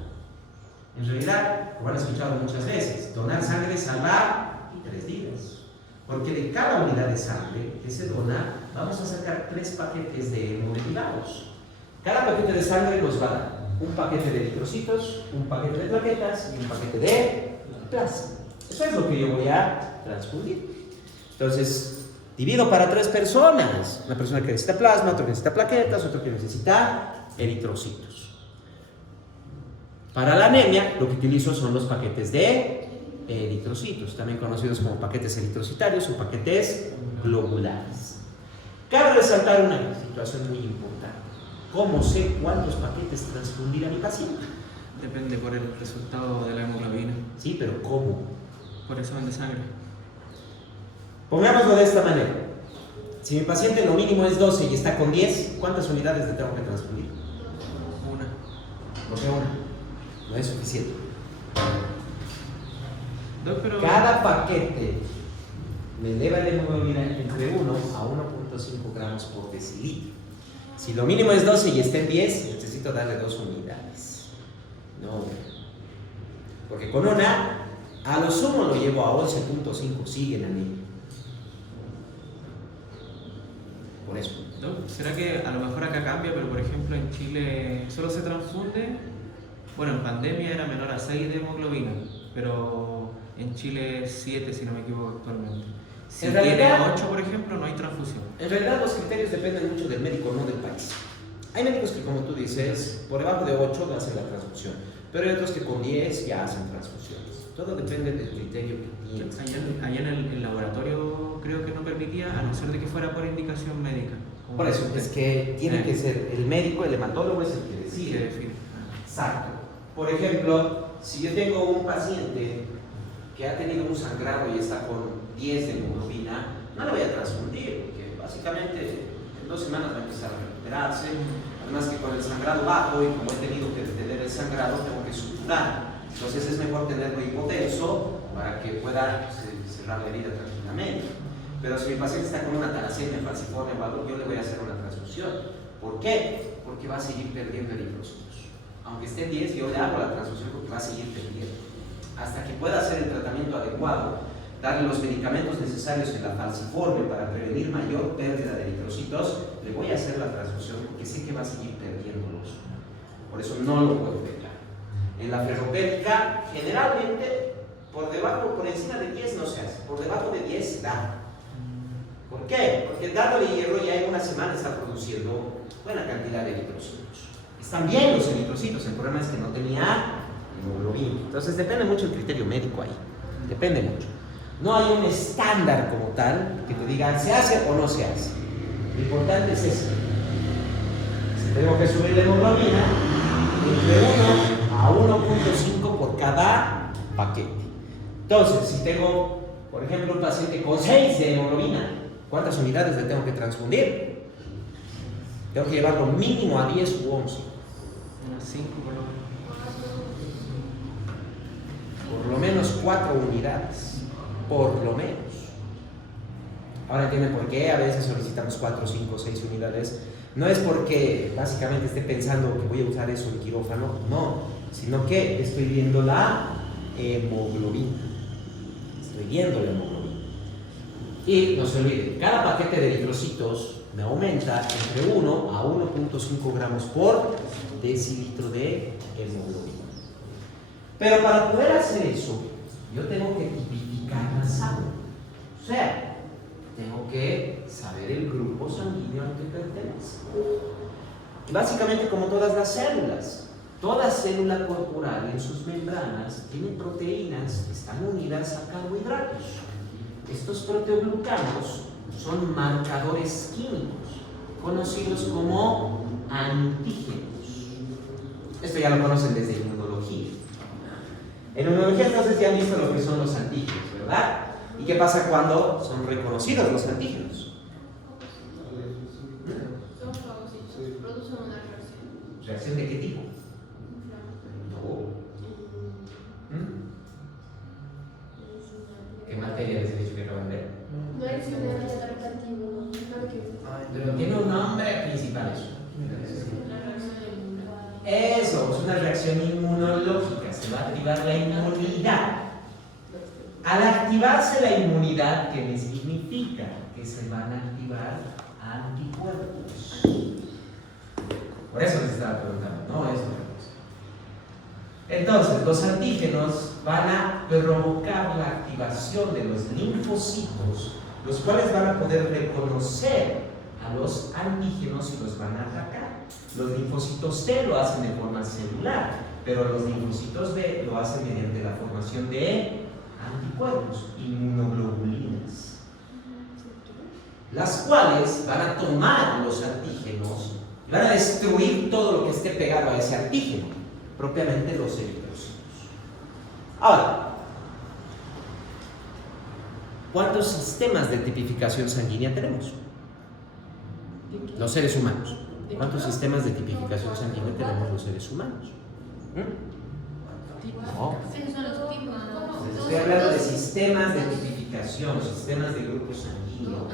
en realidad, lo han escuchado muchas veces, donar sangre salva 3 vidas. Porque de cada unidad de sangre que se dona, vamos a sacar 3 paquetes de hemoderivados. Cada paquete de sangre nos va a dar un paquete de eritrocitos, un paquete de plaquetas y un paquete de plasma. Eso es lo que yo voy a transfundir. Entonces, divido para 3 personas. Una persona que necesita plasma, otro que necesita plaquetas, otro que necesita eritrocitos. Para la anemia, lo que utilizo son los paquetes de eritrocitos, también conocidos como paquetes eritrocitarios o paquetes globulares. Cabe resaltar una situación muy importante. ¿Cómo sé cuántos paquetes transfundir a mi paciente? Depende por el resultado de la hemoglobina. Sí, pero ¿cómo? Por examen de sangre. Pongámoslo de esta manera. Si mi paciente lo mínimo es 12 y está con 10, ¿cuántas unidades le tengo que transfundir? Una. ¿Por qué una? No es suficiente. Pero... Cada paquete me eleva la hemoglobina entre 1 a 1.5 gramos por decilitro. Si lo mínimo es 12 y está en 10, necesito darle 2 unidades. No. Porque con una, a lo sumo lo llevo a 11.5, sigue en anemia. Por eso. ¿No? ¿Será que a lo mejor acá cambia, pero por ejemplo en Chile solo se transfunde? Bueno, en pandemia era menor a 6 de hemoglobina, pero en Chile 7, si no me equivoco, actualmente. Si En tiene realidad, 8, por ejemplo, no hay transfusión. En realidad los criterios dependen mucho del médico, no del país. Hay médicos que, como tú dices, por debajo de 8 no hacen la transfusión, pero hay otros que con 10 ya hacen transfusiones. Todo depende del criterio que tienes. Allá en el laboratorio creo que no permitía, a no ser de que fuera por indicación médica. Por eso, es que tiene que ser el médico, el hematólogo es el que Sí, decide. define. Exacto. Por ejemplo, si yo tengo un paciente que ha tenido un sangrado y está con 10 de hemoglobina, no le voy a transfundir, porque básicamente en 2 semanas va a empezar a recuperarse. Además que con el sangrado bajo y como he tenido que detener el sangrado, tengo que suturar. Entonces es mejor tenerlo hipotenso para que pueda cerrar la herida tranquilamente. Pero si mi paciente está con una talasemia falciforme o algo, yo le voy a hacer una transfusión. ¿Por qué? Porque va a seguir perdiendo eritrocitos. Aunque esté en 10, yo le hago la transfusión porque va a seguir perdiendo. Hasta que pueda hacer el tratamiento adecuado, darle los medicamentos necesarios en la falciforme para prevenir mayor pérdida de eritrocitos, le voy a hacer la transfusión porque sé que va a seguir perdiéndolos. Por eso no lo puedo dejar. En la ferropénica, generalmente, por encima de 10 no se hace, por debajo de 10 se da. ¿Por qué? Porque dándole hierro ya en una semana está produciendo buena cantidad de eritrocitos. Están bien los eritrocitos, el problema es que no tenía hemoglobina. Entonces depende mucho el criterio médico ahí, depende mucho. No hay un estándar como tal que te diga se hace o no se hace. Lo importante es eso. Si tengo que subir la hemoglobina, entre 1 a 1.5 por cada paquete. Entonces, si tengo, por ejemplo, un paciente con 6 de hemoglobina, ¿cuántas unidades le tengo que transfundir? Tengo que llevarlo mínimo a 10 u 11. Unas 5 por lo menos. Por lo menos 4 unidades. Por lo menos. Ahora entienden por qué a veces solicitamos 4, 5, 6 unidades. No es porque básicamente esté pensando que voy a usar eso en quirófano, no, sino que estoy viendo la hemoglobina. Estoy viendo la hemoglobina. Y no se olviden, cada paquete de eritrocitos me aumenta entre 1 a 1.5 gramos por decilitro de hemoglobina. Pero para poder hacer eso, yo tengo que tipificar la sangre. O sea, tengo que saber el grupo sanguíneo al que pertenece. Y básicamente como todas las células, toda célula corporal en sus membranas tiene proteínas que están unidas a carbohidratos. Estos proteoglucanos son marcadores químicos, conocidos como antígenos. Esto ya lo conocen desde inmunología. En inmunología entonces ya han visto lo que son los antígenos, ¿verdad? ¿Y qué pasa cuando son reconocidos los antígenos? Son fagocitos, producen una reacción. ¿Reacción de qué tipo? ¿Qué materia les he dicho que acaban de ver? No es un adaptativo, no que Pero tiene un nombre principal eso. la reacción Eso, es una reacción inmunológica, se va a activar la inmunidad. Al activarse la inmunidad, ¿qué significa? Que se van a activar anticuerpos. Por eso les estaba preguntando, no es otra cosa. Entonces, los antígenos van a provocar la activación de los linfocitos, los cuales van a poder reconocer a los antígenos y los van a atacar. Los linfocitos T lo hacen de forma celular, pero los linfocitos B lo hacen mediante la formación de anticuerpos, inmunoglobulinas, las cuales van a tomar los antígenos y van a destruir todo lo que esté pegado a ese antígeno, propiamente los eritrocitos. Ahora, ¿cuántos sistemas de tipificación sanguínea tenemos? Los seres humanos. ¿Cuántos sistemas de tipificación sanguínea tenemos los seres humanos? No. Esos son los tipos, ¿no? Estoy hablando de sistemas de tipificación, sistemas de grupos sanguíneos.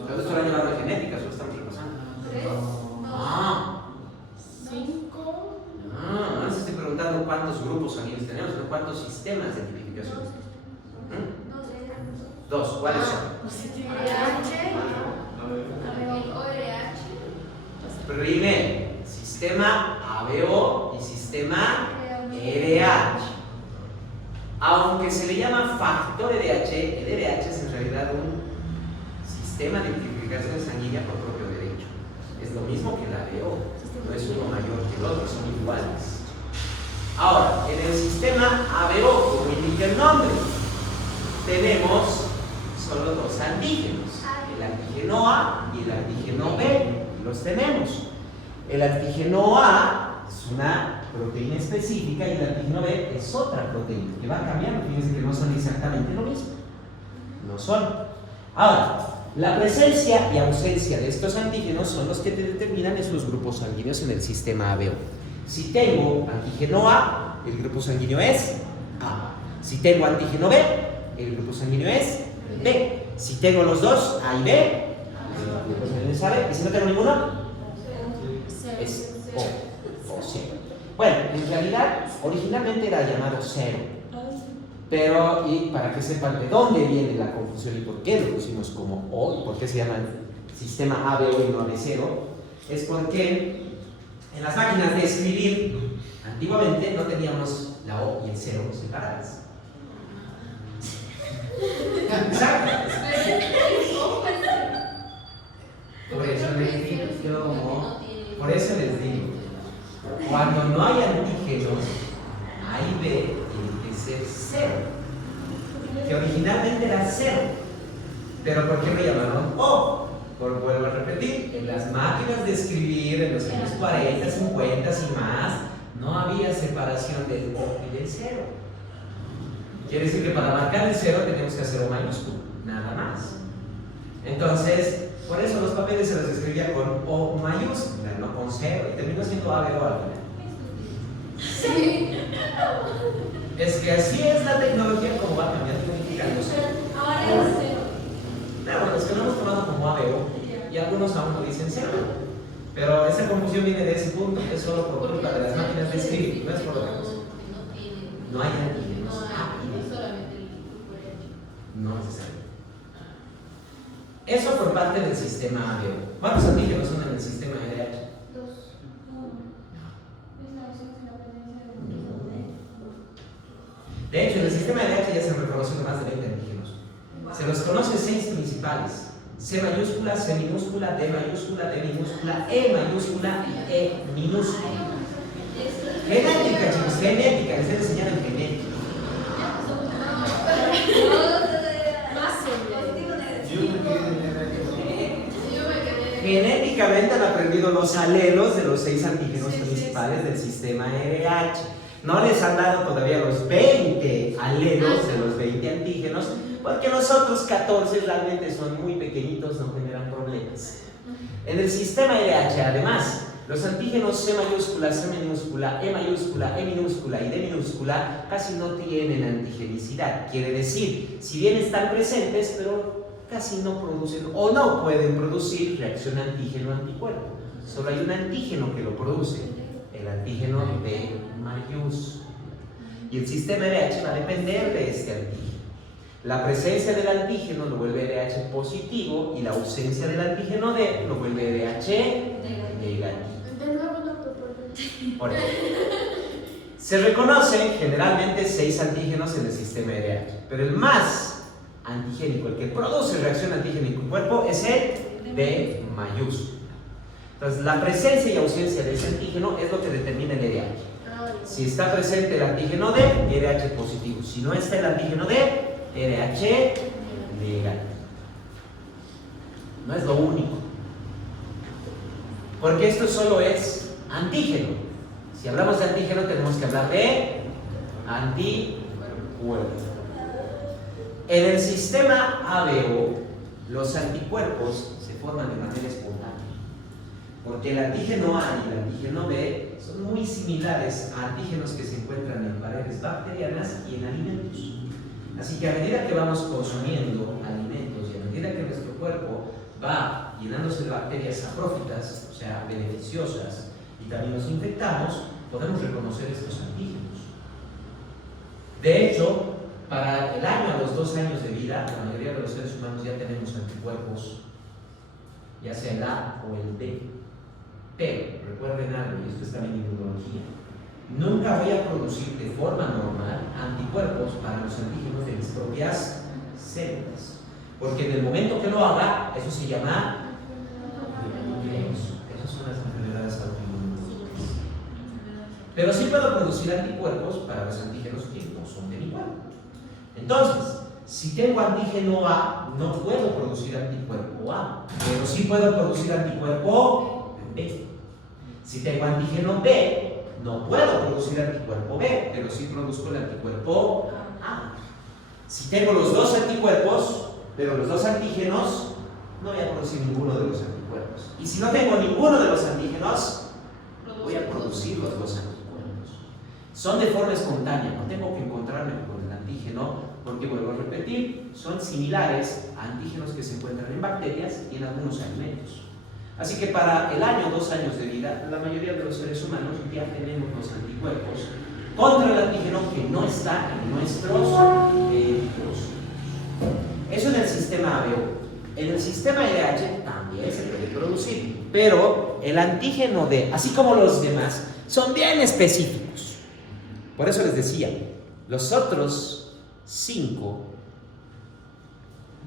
Entonces esto lo han llevado de genética, solo estamos repasando. 3, Ah, 5, no les estoy preguntando cuántos grupos sanguíneos tenemos, sino cuántos sistemas de tipificación. 2, ¿cuáles son? Primer, sistema ABO y sistema EDH. Aunque se le llama factor EDH, el EDH es en realidad un sistema de tipificación sanguínea por propio derecho. Es lo mismo que el ABO, no es uno mayor que el otro, son iguales. Ahora, en el sistema ABO, como indica el nombre, tenemos solo dos antígenos, el antígeno A y el antígeno B, y los tenemos. El antígeno A es una proteína específica y el antígeno B es otra proteína que va cambiando. Fíjense que no son exactamente lo mismo. No son. Ahora, la presencia y ausencia de estos antígenos son los que te determinan esos grupos sanguíneos en el sistema ABO. Si tengo antígeno A, el grupo sanguíneo es A. Si tengo antígeno B, el grupo sanguíneo es B. Si tengo los dos, A y B, el grupo sanguíneo es AB. Y si no tengo ninguno, es O cero. Bueno, en realidad, originalmente era llamado cero. Pero, y para que sepan de dónde viene la confusión y por qué lo pusimos como O, y por qué se llama el sistema ABO y no AB0, es porque en las máquinas de escribir, antiguamente no teníamos la O y el 0 separadas. Exacto. Por eso les digo, cuando no hay antígenos, A y B tiene que ser 0, que originalmente era 0, Pero ¿por qué me llamaron O? Vuelvo a repetir, en las máquinas de escribir en los años 40, 50 y más, no había separación del O y del 0. Quiere decir que para marcar el 0 tenemos que hacer O mayúsculo, nada más. Entonces, por eso los papeles se los escribía con O mayúscula, no con 0, y terminó siendo A, B, O al final. Sí. Es que así es la tecnología como va cambiando Ahora es 0. Bueno, es que lo hemos tomado como A, B, O, y algunos aún lo dicen 0. Pero esa confusión viene de ese punto, es solo por culpa de las máquinas de escribir, no es por otra cosa. No hay antígenos. No necesario. Eso por parte del sistema ABO. ¿Cuántos antígenos son en el sistema RH? De hecho, en el sistema RH ya se han reconocido más de 20 antígenos. Se los conoce 6 principales: C mayúscula, C minúscula, D mayúscula, D minúscula, E mayúscula y E minúscula. Genética, chicos, genética, les he enseñado en genética. Genéticamente han aprendido los alelos de los 6 antígenos principales del sistema RH. No les han dado todavía los 20 alelos de los 20 antígenos, porque los otros 14 realmente son muy pequeñitos, no generan problemas. En el sistema RH, además, los antígenos C mayúscula, C minúscula, E mayúscula, E minúscula y D minúscula casi no tienen antigenicidad. Quiere decir, si bien están presentes, pero casi no producen o no pueden producir reacción antígeno-anticuerpo. Solo hay un antígeno que lo produce, el antígeno D mayúscula. Y el sistema RH va a depender de este antígeno. La presencia del antígeno lo vuelve RH positivo y la ausencia del antígeno D lo vuelve RH negativo. Por ejemplo, se reconocen generalmente 6 antígenos en el sistema RH, pero el más antigénico, el que produce reacción antígeno-anticuerpo, es el D mayúscula. Entonces, la presencia y ausencia de ese antígeno es lo que determina el RH. Si está presente el antígeno D, RH positivo. Si no está el antígeno D, RH negativo. No es lo único, porque esto solo es antígeno. Si hablamos de antígeno, tenemos que hablar de anticuerpo. En el sistema ABO, los anticuerpos se forman de manera espontánea, porque el antígeno A y el antígeno B son muy similares a antígenos que se encuentran en paredes bacterianas y en alimentos. Así que a medida que vamos consumiendo alimentos y a medida que nuestro cuerpo va llenándose de bacterias saprófitas, o sea, beneficiosas, y también nos infectamos, podemos reconocer estos antígenos. De hecho, para el año a los 2 años de vida, la mayoría de los seres humanos ya tenemos anticuerpos, ya sea el A o el B. Pero, recuerden algo, y esto está en inmunología, nunca voy a producir de forma normal anticuerpos para los antígenos de mis propias células, porque en el momento que lo haga, eso se llama nucleos. Esas son las enfermedades autoinmunes. Pero sí puedo producir anticuerpos para los antígenos que no son de mi cuerpo. Entonces, si tengo antígeno A, no puedo producir anticuerpo A, pero sí puedo producir anticuerpo B. Si tengo antígeno B, no puedo producir anticuerpo B, pero sí produzco el anticuerpo A. Si tengo los 2 anticuerpos, pero los 2 antígenos, no voy a producir ninguno de los anticuerpos. Y si no tengo ninguno de los antígenos, voy a producir los 2 anticuerpos. Son de forma espontánea, no tengo que encontrarme con el antígeno, porque vuelvo a repetir, son similares a antígenos que se encuentran en bacterias y en algunos alimentos. Así que para el año, 2 años de vida, la mayoría de los seres humanos ya tenemos los anticuerpos contra el antígeno que no está en nuestros hijos. Eso en el sistema ABO. En el sistema RH también se puede producir, pero el antígeno D, así como los demás, son bien específicos. Por eso les decía, los otros 5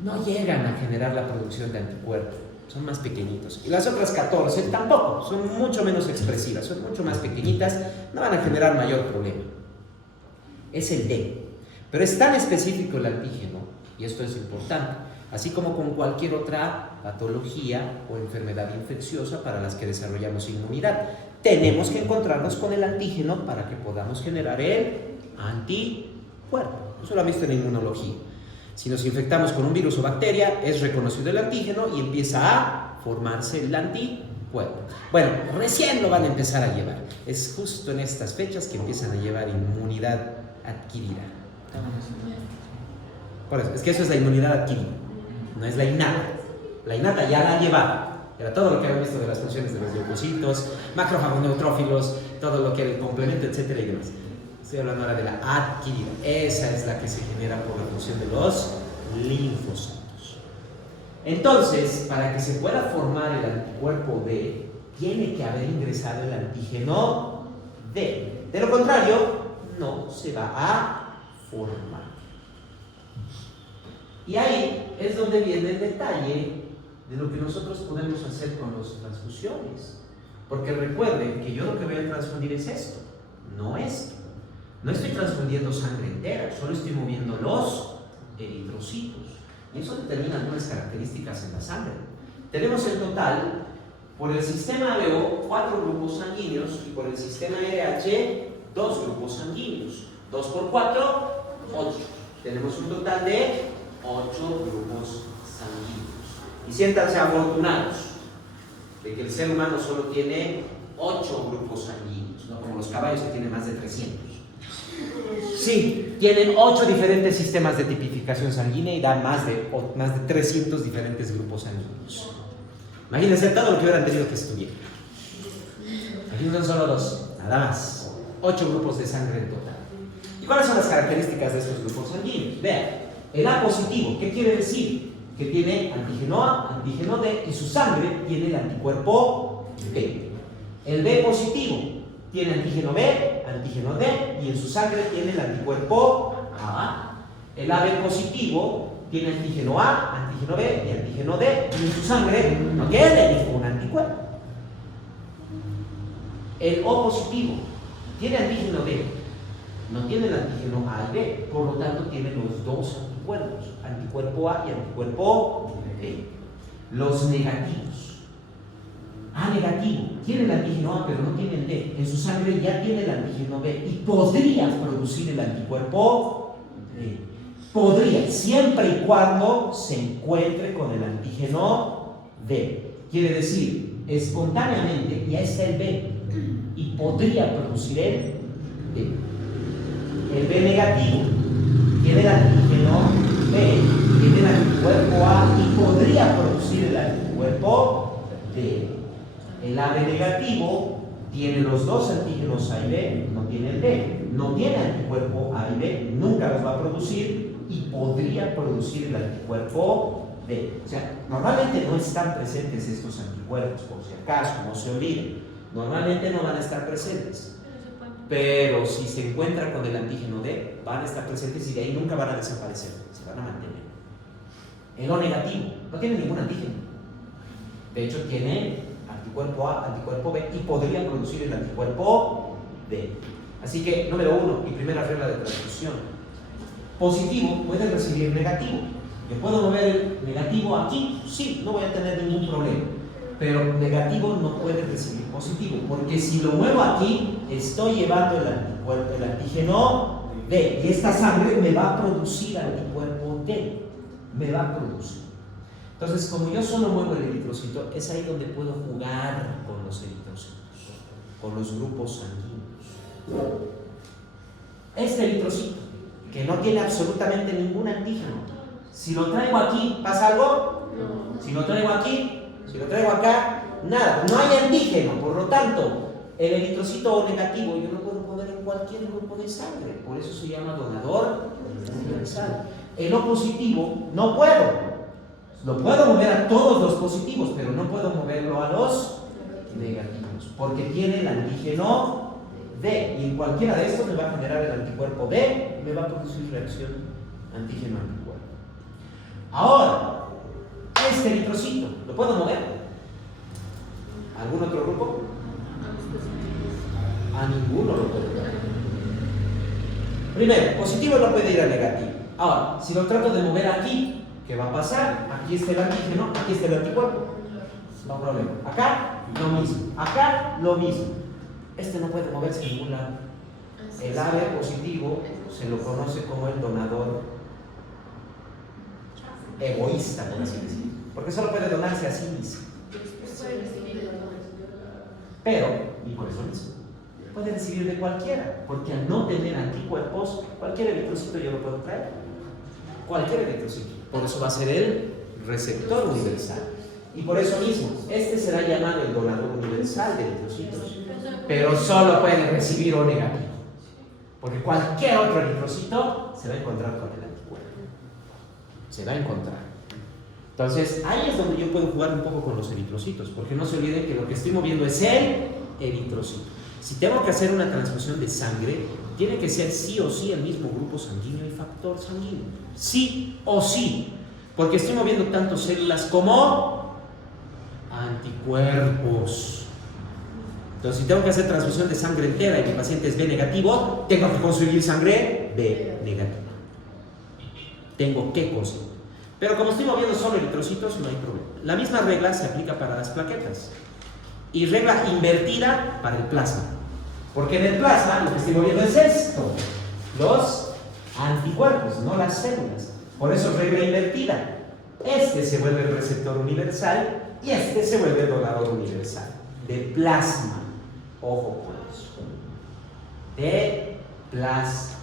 no llegan a generar la producción de anticuerpos, son más pequeñitos. Y las otras 14 tampoco, son mucho menos expresivas, son mucho más pequeñitas, no van a generar mayor problema. Es el D. Pero es tan específico el antígeno Y esto es importante. Así como con cualquier otra patología o enfermedad infecciosa para las que desarrollamos inmunidad. Tenemos que encontrarnos con el antígeno para que podamos generar el anticuerpo. Eso lo han visto en inmunología. Si nos infectamos con un virus o bacteria, es reconocido el antígeno y empieza a formarse el anticuerpo. Bueno, recién lo van a empezar a llevar. Es justo en estas fechas que empiezan a llevar inmunidad adquirida. Por eso, es que eso es la inmunidad adquirida, no es la innata. La innata ya la lleva. Era todo lo que habían visto de las funciones de los leucocitos, macrófagos, neutrófilos, todo lo que era el complemento, etcétera y demás. Estoy hablando ahora de la adquirida. Esa es la que se genera por la función de los linfocitos. Entonces, para que se pueda formar el anticuerpo D, tiene que haber ingresado el antígeno D. De lo contrario, no se va a formar. Y ahí es donde viene el detalle de lo que nosotros podemos hacer con las transfusiones. Porque recuerden que yo lo que voy a transfundir es esto, no esto. No estoy transfundiendo sangre entera, solo estoy moviendo los eritrocitos. Y eso determina algunas características en la sangre. Tenemos en total, por el sistema ABO, 4 grupos sanguíneos y por el sistema RH, 2 grupos sanguíneos. 2 por 4, 8. Tenemos un total de 8 grupos sanguíneos. Y siéntanse afortunados de que el ser humano solo tiene 8 grupos sanguíneos, no como los caballos que tienen más de 300. Sí, tienen 8 diferentes sistemas de tipificación sanguínea y dan más de 300 diferentes grupos sanguíneos. Imagínense todo lo que hubieran tenido que estudiar. Aquí no son solo 2, nada más. 8 grupos de sangre en total. ¿Y cuáles son las características de estos grupos sanguíneos? Vean, el A positivo, ¿qué quiere decir? Que tiene antígeno A, antígeno D y su sangre tiene el anticuerpo B. El B positivo tiene antígeno B, antígeno D y en su sangre tiene el anticuerpo A. El AB positivo tiene antígeno A, antígeno B y antígeno D y en su sangre no tiene ningún anticuerpo. El O positivo tiene antígeno D, no tiene el antígeno A y B, por lo tanto tiene los dos anticuerpos, anticuerpo A y anticuerpo B. Los negativos. A negativo, tiene el antígeno A pero no tiene el D, en su sangre ya tiene el antígeno B y podría producir el anticuerpo B. Podría, siempre y cuando se encuentre con el antígeno D. Quiere decir, espontáneamente ya está el B y podría producir el B. El B negativo tiene el antígeno B, tiene el anticuerpo A y podría producir el anticuerpo D. El AB negativo tiene los dos antígenos A y B, no tiene el D, no tiene anticuerpo A y B, nunca los va a producir y podría producir el anticuerpo D. O sea, normalmente no están presentes estos anticuerpos, por si acaso, no se olviden. Normalmente no van a estar presentes. Pero si se encuentra con el antígeno D, van a estar presentes y de ahí nunca van a desaparecer, se van a mantener. El O negativo no tiene ningún antígeno. De hecho, tiene anticuerpo A, anticuerpo B y podría producir el anticuerpo D. Así que, número 1 y primera regla de transfusión. Positivo puede recibir negativo. ¿Yo puedo mover el negativo aquí? Sí, no voy a tener ningún problema. Pero negativo no puede recibir positivo, porque si lo muevo aquí, estoy llevando el antígeno D y esta sangre me va a producir anticuerpo D. Me va a producir. Entonces, como yo solo muevo el eritrocito, es ahí donde puedo jugar con los eritrocitos, con los grupos sanguíneos. Este eritrocito, que no tiene absolutamente ningún antígeno, si lo traigo aquí, ¿pasa algo? No. Si lo traigo aquí, si lo traigo acá, nada, no hay antígeno, por lo tanto, el eritrocito O negativo yo lo puedo poner en cualquier grupo de sangre, por eso se llama donador universal. El O positivo no puedo. Lo puedo mover a todos los positivos, pero no puedo moverlo a los negativos, porque tiene el antígeno D, y en cualquiera de estos me va a generar el anticuerpo D y me va a producir reacción antígeno-anticuerpo. Ahora, este eritrocito, ¿lo puedo mover? ¿Algún otro grupo? A ninguno lo puedo mover. Primero, positivo no puede ir a negativo. Ahora, si lo trato de mover aquí, ¿qué va a pasar? Aquí está el antígeno, aquí está el anticuerpo. No problema. Acá, lo mismo. Acá, lo mismo. Este no puede moverse en ningún lado. El AB positivo se lo conoce como el donador egoísta, por así decirlo. Porque solo puede donarse a sí mismo. Pero, y por eso mismo, puede recibir de cualquiera, porque al no tener anticuerpos, cualquier eritrocito yo lo puedo traer. Cualquier eritrocito. Por eso va a ser el receptor universal. Y por eso mismo, este será llamado el donador universal de eritrocitos. Pero solo puede recibir O negativo. Porque cualquier otro eritrocito se va a encontrar con el anticuerpo. Se va a encontrar. Entonces, ahí es donde yo puedo jugar un poco con los eritrocitos, porque no se olviden que lo que estoy moviendo es el eritrocito. Si tengo que hacer una transfusión de sangre, tiene que ser sí o sí el mismo grupo sanguíneo y factor sanguíneo. Sí o sí. Porque estoy moviendo tanto células como anticuerpos. Entonces, si tengo que hacer transfusión de sangre entera y mi paciente es B negativo, tengo que conseguir sangre B negativa. Tengo que conseguir. Pero como estoy moviendo solo eritrocitos, no hay problema. La misma regla se aplica para las plaquetas. Y regla invertida para el plasma. Porque en el plasma lo que estoy moviendo es esto. Los anticuerpos, no las células. Por eso regla invertida. Este se vuelve el receptor universal y este se vuelve el donador universal. De plasma. Ojo con eso. De plasma.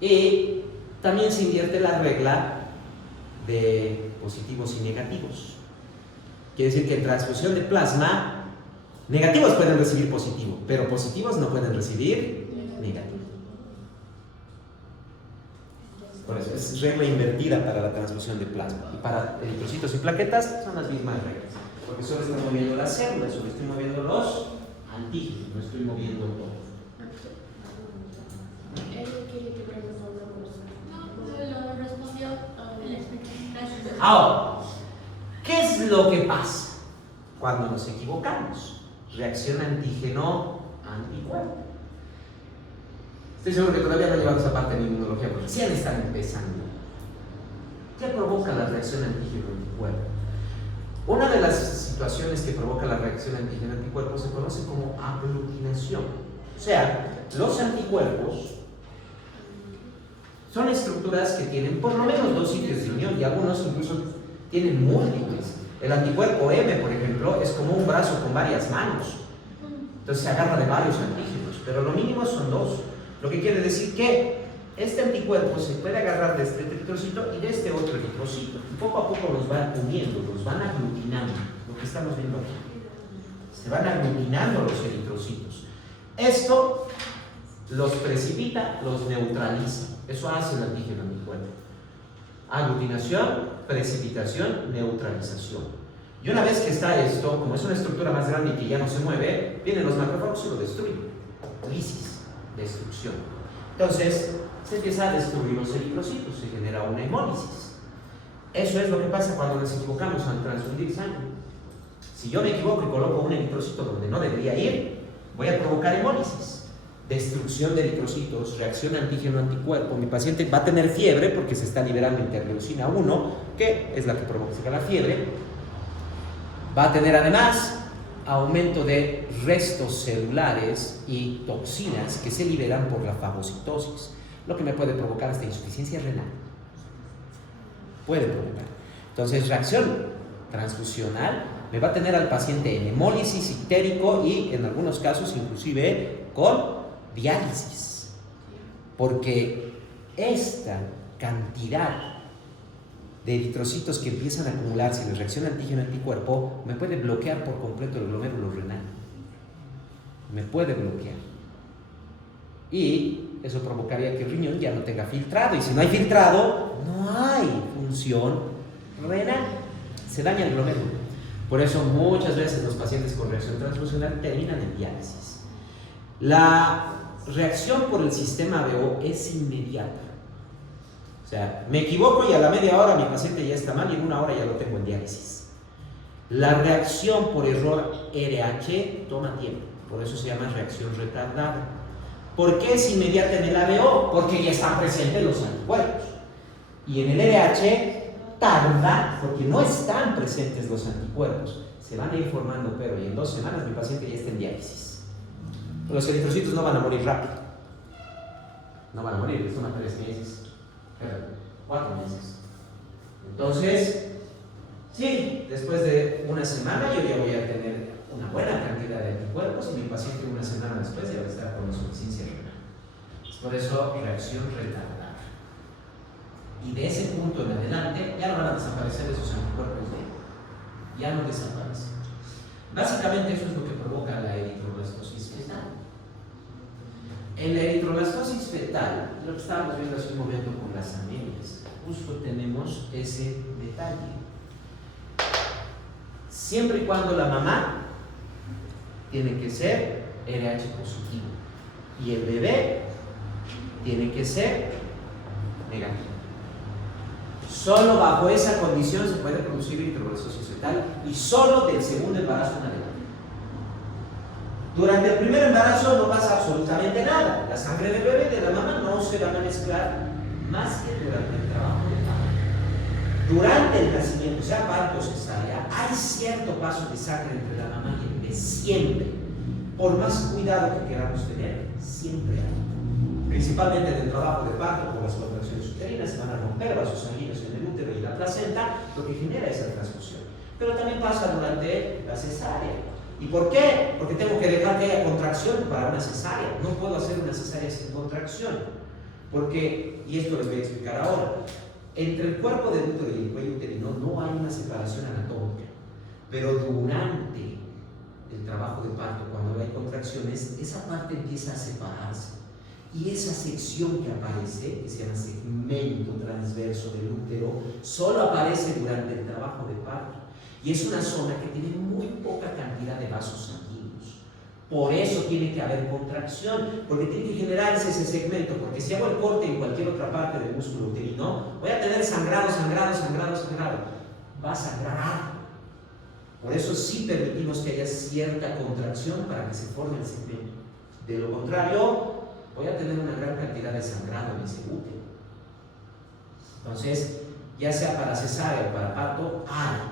Y también se invierte la regla de positivos y negativos. Quiere decir que en transfusión de plasma, negativos pueden recibir positivo, pero positivos no pueden recibir negativo. Por eso es regla invertida para la transfusión de plasma. Y para eritrocitos y plaquetas son las mismas reglas. Porque solo estoy moviendo las células, solo estoy moviendo los antígenos, no estoy moviendo todo. Ahora, ¿qué es lo que pasa cuando nos equivocamos? Reacción antígeno-anticuerpo. Estoy seguro que todavía no llevamos esa parte de inmunología porque recién están empezando. ¿Qué provoca la reacción antígeno-anticuerpo? Una de las situaciones que provoca la reacción antígeno-anticuerpo se conoce como aglutinación. O sea, los anticuerpos son estructuras que tienen por lo menos dos sitios de unión y algunos incluso tienen múltiples. El anticuerpo M, por ejemplo, es como un brazo con varias manos. Entonces se agarra de varios antígenos, pero lo mínimo son dos. Lo que quiere decir que este anticuerpo se puede agarrar de este eritrocito y de este otro eritrocito. Y poco a poco los van uniendo, los van aglutinando. Lo que estamos viendo aquí. Se van aglutinando los eritrocitos. Esto los precipita, los neutraliza. Eso hace el antígeno anticuerpo. Aglutinación, precipitación, neutralización. Y una vez que está esto, como es una estructura más grande y que ya no se mueve, vienen los macrófagos y lo destruyen. Lisis, destrucción. Entonces, se empieza a destruir los eritrocitos, se genera una hemólisis. Eso es lo que pasa cuando nos equivocamos al transfundir sangre. Si yo me equivoco y coloco un eritrocito donde no debería ir, voy a provocar hemólisis. Destrucción de eritrocitos, reacción antígeno-anticuerpo. Mi paciente va a tener fiebre porque se está liberando interleucina 1, que es la que provoca la fiebre. Va a tener además aumento de restos celulares y toxinas que se liberan por la fagocitosis, lo que me puede provocar hasta insuficiencia renal. Puede provocar. Entonces, reacción transfusional me va a tener al paciente en hemólisis, ictérico y en algunos casos inclusive con diálisis, porque esta cantidad de eritrocitos que empiezan a acumularse en la reacción antígeno-anticuerpo me puede bloquear por completo el glomérulo renal, me puede bloquear, y eso provocaría que el riñón ya no tenga filtrado, y si no hay filtrado no hay función renal, se daña el glomérulo. Por eso muchas veces los pacientes con reacción transfusional terminan en diálisis. La reacción por el sistema ABO es inmediata. O sea, me equivoco y a la media hora mi paciente ya está mal y en una hora ya lo tengo en diálisis. La reacción por error RH toma tiempo, por eso se llama reacción retardada. ¿Por qué es inmediata en el ABO? Porque ya están presentes los anticuerpos. Y en el LH tarda porque no están presentes los anticuerpos. Se van a ir formando, pero y en 2 semanas mi paciente ya está en diálisis. Los eritrocitos no van a morir rápido. No van a morir, les toma 3 meses, 4 meses. Entonces, sí, después de una semana yo ya voy a tener una buena cantidad de anticuerpos y mi paciente una semana después ya va a estar con insuficiencia renal. Por eso, reacción retardada. Y de ese punto en adelante ya no van a desaparecer esos anticuerpos ya no desaparecen. Básicamente eso es lo que provoca la eritroblastosis fetal. En la eritroblastosis fetal, lo que estábamos viendo hace un momento con las anemias, justo tenemos ese detalle. Siempre y cuando la mamá tiene que ser RH positivo y el bebé tiene que ser negativo. Solo bajo esa condición se puede producir eritroblastosis fetal y solo del segundo embarazo en adelante. Durante el primer embarazo no pasa absolutamente nada. La sangre del bebé y de la mamá no se van a mezclar más que durante el trabajo de parto. Durante el nacimiento, sea parto o cesárea, hay cierto paso de sangre entre la mamá y el bebé, siempre. Por más cuidado que queramos tener, siempre hay. Principalmente en el trabajo de parto, por las contracciones uterinas, se van a romper vasos sanguíneos en el útero y la placenta, lo que genera esa transfusión. Pero también pasa durante la cesárea. ¿Y por qué? Porque tengo que dejar que haya contracción para una cesárea. No puedo hacer una cesárea sin contracción. Porque, y esto les voy a explicar ahora, entre el cuerpo del útero y el cuello uterino no hay una separación anatómica. Pero durante el trabajo de parto, cuando hay contracciones, esa parte empieza a separarse. Y esa sección que aparece, que se llama segmento transverso del útero, solo aparece durante el trabajo de parto. Y es una zona que tiene muy poca cantidad de vasos sanguíneos. Por eso tiene que haber contracción, porque tiene que generarse ese segmento, porque si hago el corte en cualquier otra parte del músculo uterino, voy a tener sangrado. Va a sangrar. Por eso sí permitimos que haya cierta contracción para que se forme el segmento. De lo contrario, voy a tener una gran cantidad de sangrado en ese útero. Entonces, ya sea para cesárea o para parto, hay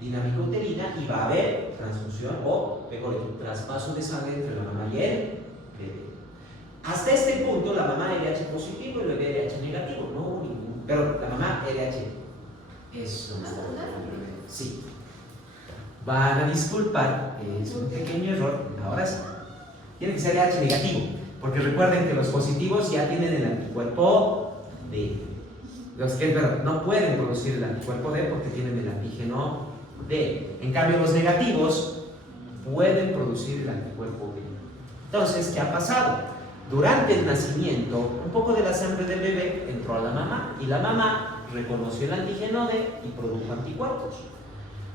dinámica uterina y va a haber transfusión o, mejor dicho, traspaso de sangre entre la mamá y el bebé. Hasta este punto, la mamá RH positivo y el bebé RH negativo, no ningún, pero la mamá RH es una. Sí. Van a disculpar, es un pequeño error, ahora sí. Tiene que ser RH negativo, porque recuerden que los positivos ya tienen el anticuerpo D. Los que no pueden producir el anticuerpo D porque tienen el antígeno D. En cambio, los negativos pueden producir el anticuerpo D. Entonces, ¿qué ha pasado? Durante el nacimiento, un poco de la sangre del bebé entró a la mamá y la mamá reconoció el antígeno D y produjo anticuerpos.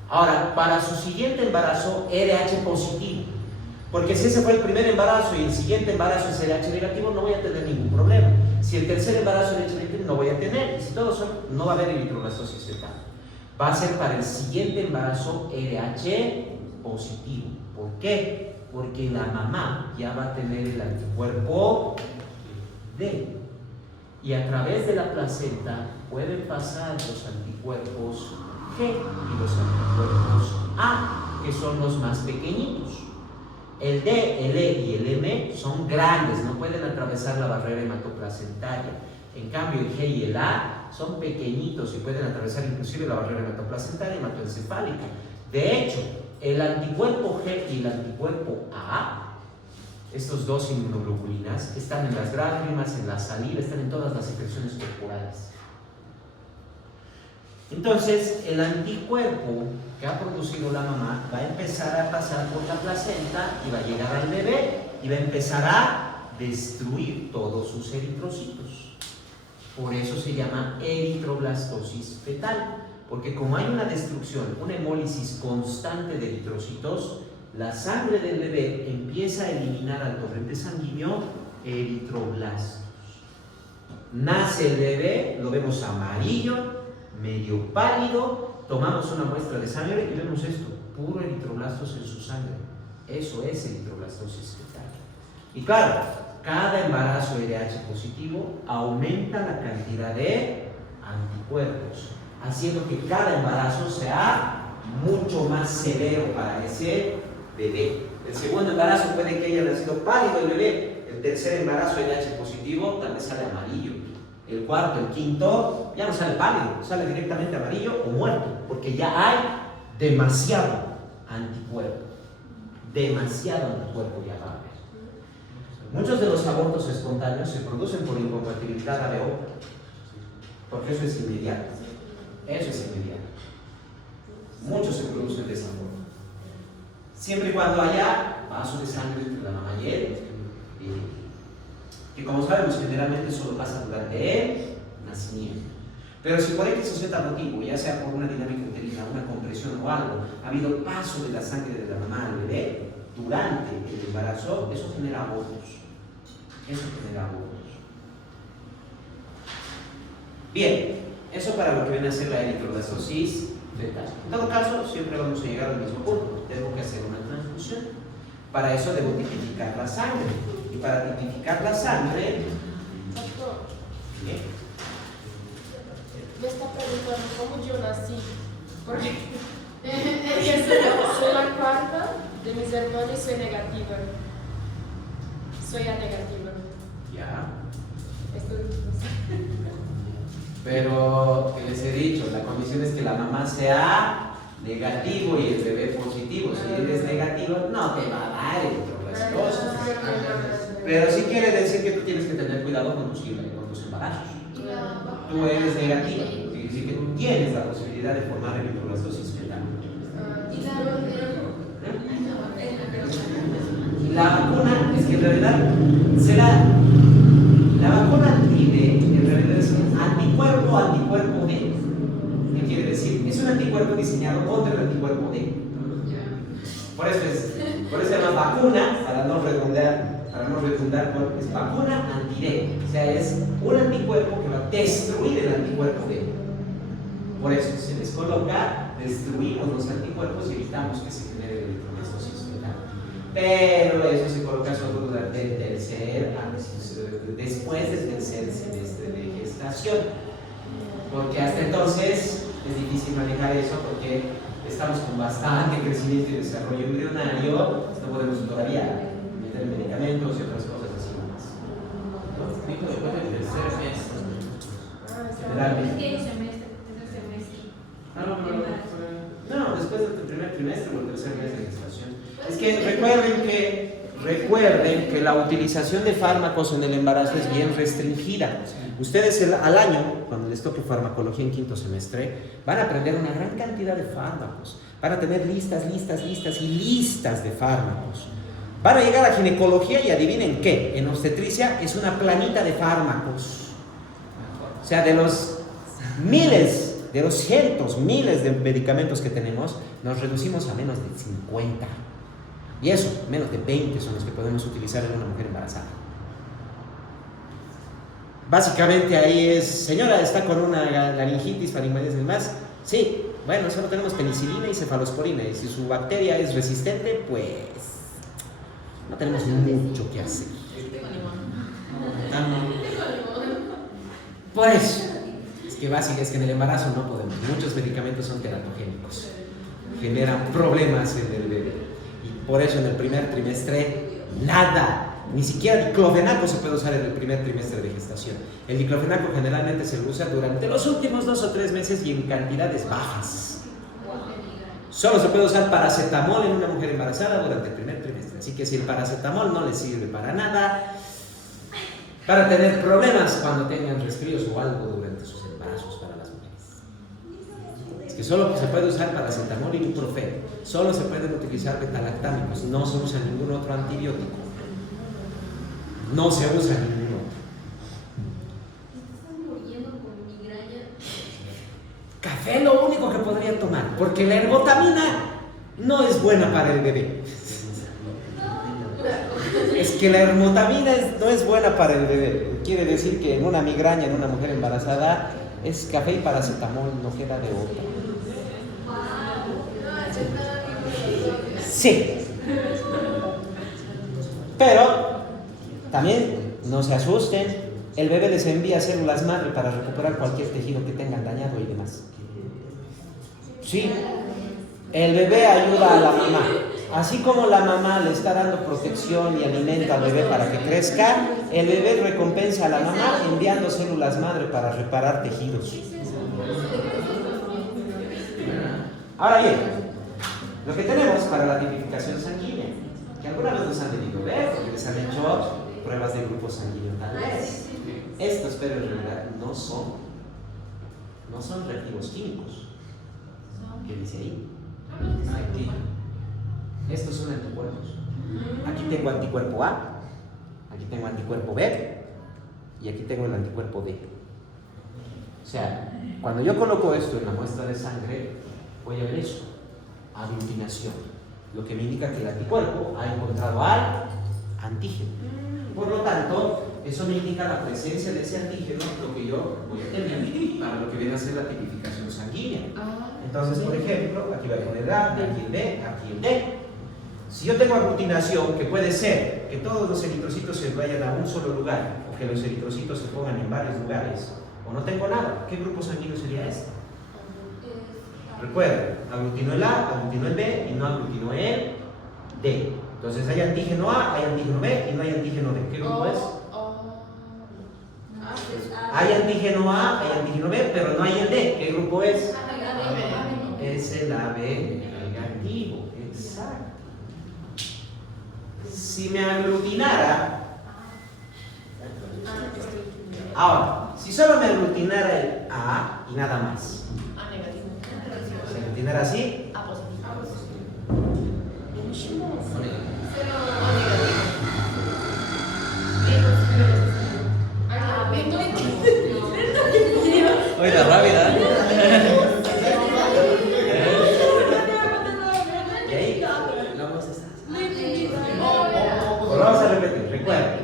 Ahora, para su siguiente embarazo, RH positivo. Porque si ese fue el primer embarazo y el siguiente embarazo es RH negativo, no voy a tener ningún problema. Si el tercer embarazo es RH negativo, no voy a tener. Y si todos son, no va a haber eritroblastosis fetal. Va a ser para el siguiente embarazo RH positivo. ¿Por qué? Porque la mamá ya va a tener el anticuerpo D. Y a través de la placenta pueden pasar los anticuerpos G y los anticuerpos A, que son los más pequeñitos. El D, el E y el M son grandes, no pueden atravesar la barrera hematoplacentaria. En cambio, el G y el A son pequeñitos y pueden atravesar inclusive la barrera hematoplacentaria y hematoencefálica. De hecho, el anticuerpo G y el anticuerpo A, estos dos inmunoglobulinas, están en las lágrimas, en la saliva, están en todas las secreciones corporales. Entonces, el anticuerpo que ha producido la mamá va a empezar a pasar por la placenta y va a llegar al bebé y va a empezar a destruir todos sus eritrocitos. Por eso se llama eritroblastosis fetal, porque como hay una destrucción, una hemólisis constante de eritrocitos, la sangre del bebé empieza a eliminar al torrente sanguíneo eritroblastos. Nace el bebé, lo vemos amarillo, medio pálido, tomamos una muestra de sangre y vemos esto, puro eritroblastos en su sangre. Eso es eritroblastosis fetal. Y claro, cada embarazo RH positivo aumenta la cantidad de anticuerpos, haciendo que cada embarazo sea mucho más severo para ese bebé. El segundo embarazo puede que haya nacido pálido el bebé. El tercer embarazo RH positivo tal vez sale amarillo. El cuarto, el quinto, ya no sale pálido, sale directamente amarillo o muerto, porque ya hay demasiado anticuerpo. Demasiado anticuerpo ya va a haber. Muchos de los abortos espontáneos se producen por incompatibilidad ABO, porque eso es inmediato. Eso es inmediato. Muchos se producen de esa forma. Siempre y cuando haya vaso de sangre entre la mamá y él, que como sabemos generalmente solo pasa durante el nacimiento. Pero si por X o Z motivo, ya sea por una dinámica uterina, una compresión o algo, ha habido paso de la sangre de la mamá al bebé durante el embarazo, eso genera abortos. Eso genera abortos. Bien, eso para lo que viene a ser la eritroblastosis fetal. En todo caso, siempre vamos a llegar al mismo punto. Tengo que hacer una transfusión. Para eso debo tipificar la sangre. Y para tipificar la sangre... Doctor, ¿qué? me está preguntando cómo yo nací. Porque soy la cuarta de mis hermanos y soy negativa. Soy A negativa. Ya. Esto Pero, que les he dicho, la condición es que la mamá sea negativo y el bebé positivo. Si él es negativo, no te va a dar eritroblastosis. Pero sí quiere decir que tú tienes que tener cuidado con tus embarazos. Tú eres negativa, quiere decir que tú tienes la posibilidad de formar eritroblastosis fetal. La vacuna es que en realidad será la vacuna anti-D, en realidad es un anticuerpo D. ¿Qué quiere decir? Es un anticuerpo diseñado contra el anticuerpo D. Por eso se llama vacuna, para no redundar, es vacuna anti-D. O sea, es un anticuerpo que va a destruir el anticuerpo D. Por eso se les coloca, destruimos los anticuerpos y evitamos que se genere eritroblastosis fetal. Pero eso se coloca solo durante el después del tercer semestre de gestación. Porque hasta entonces es difícil manejar eso porque estamos con bastante crecimiento y desarrollo embrionario, no podemos todavía meter medicamentos y otras cosas así más. ¿No? Dijo después del tercer mes. Generalmente. No, No, después del primer trimestre o el tercer mes de gestación. Es que recuerden que la utilización de fármacos en el embarazo es bien restringida. Ustedes al año, cuando les toque farmacología en quinto semestre, van a aprender una gran cantidad de fármacos. Van a tener listas de fármacos. Van a llegar a ginecología y adivinen qué, en obstetricia es una planita de fármacos. O sea, de los cientos, miles de medicamentos que tenemos, nos reducimos a menos de 50. Y eso, menos de 20 son los que podemos utilizar en una mujer embarazada. Básicamente ahí es, señora, está con una laringitis, faringitis y demás. Sí, bueno, solo tenemos penicilina y cefalosporina. Y si su bacteria es resistente, pues no tenemos mucho que hacer. Por eso, es que básico es que en el embarazo no podemos. Muchos medicamentos son teratogénicos. Generan problemas en el bebé. Y por eso en el primer trimestre, nada. Ni siquiera diclofenaco se puede usar en el primer trimestre de gestación. El diclofenaco generalmente se usa durante los últimos 2 o 3 meses y en cantidades bajas. Solo se puede usar paracetamol en una mujer embarazada durante el primer trimestre. Así que si el paracetamol no le sirve para nada, para tener problemas cuando tengan resfríos o algo durante sus embarazos para las mujeres. Es que solo se puede usar paracetamol y ibuprofeno. Solo se pueden utilizar betalactámicos. No se usa ningún otro antibiótico. No se usa ningún otro. Estás muriendo con migraña. Café es lo único que podría tomar, porque la ergotamina no es buena para el bebé. Es que la ergotamina no es buena para el bebé. Quiere decir que en una migraña en una mujer embarazada es café y paracetamol, no queda de otra. Sí. Pero También, no se asusten, el bebé les envía células madre para recuperar cualquier tejido que tengan dañado y demás. Sí, el bebé ayuda a la mamá. Así como la mamá le está dando protección y alimento al bebé para que crezca, el bebé recompensa a la mamá enviando células madre para reparar tejidos. Ahora bien, lo que tenemos para la tipificación sanguínea, que alguna vez nos han debido ver, porque les han hecho pruebas de grupo sanguíneo tal vez. Estos, pero en realidad no son reactivos químicos. ¿Qué dice ahí? Aquí. Estos son anticuerpos. Aquí tengo anticuerpo A, aquí tengo anticuerpo B y aquí tengo el anticuerpo D. O sea, cuando yo coloco esto en la muestra de sangre, voy a ver eso, aglutinación, lo que me indica que el anticuerpo ha encontrado al antígeno. Por lo tanto, eso me indica la presencia de ese antígeno, lo que yo voy a tener para lo que viene a ser la tipificación sanguínea. Entonces, por ejemplo, aquí voy a poner A, aquí el B, aquí el D. Si yo tengo aglutinación, que puede ser que todos los eritrocitos se vayan a un solo lugar, o que los eritrocitos se pongan en varios lugares, o no tengo nada, ¿qué grupo sanguíneo sería este? Recuerden, aglutinó el A, aglutinó el B y no aglutinó el D. Entonces hay antígeno A, hay antígeno B y no hay antígeno D. ¿Qué grupo es? Hay antígeno A, hay antígeno B, pero no hay el D. ¿Qué grupo es? Es el AB negativo. Exacto. Si me aglutinara, ahora, si solo me aglutinara el A y nada más, si aglutinara así, Oye, la rápida. y ahí, vamos a repetir, recuerden,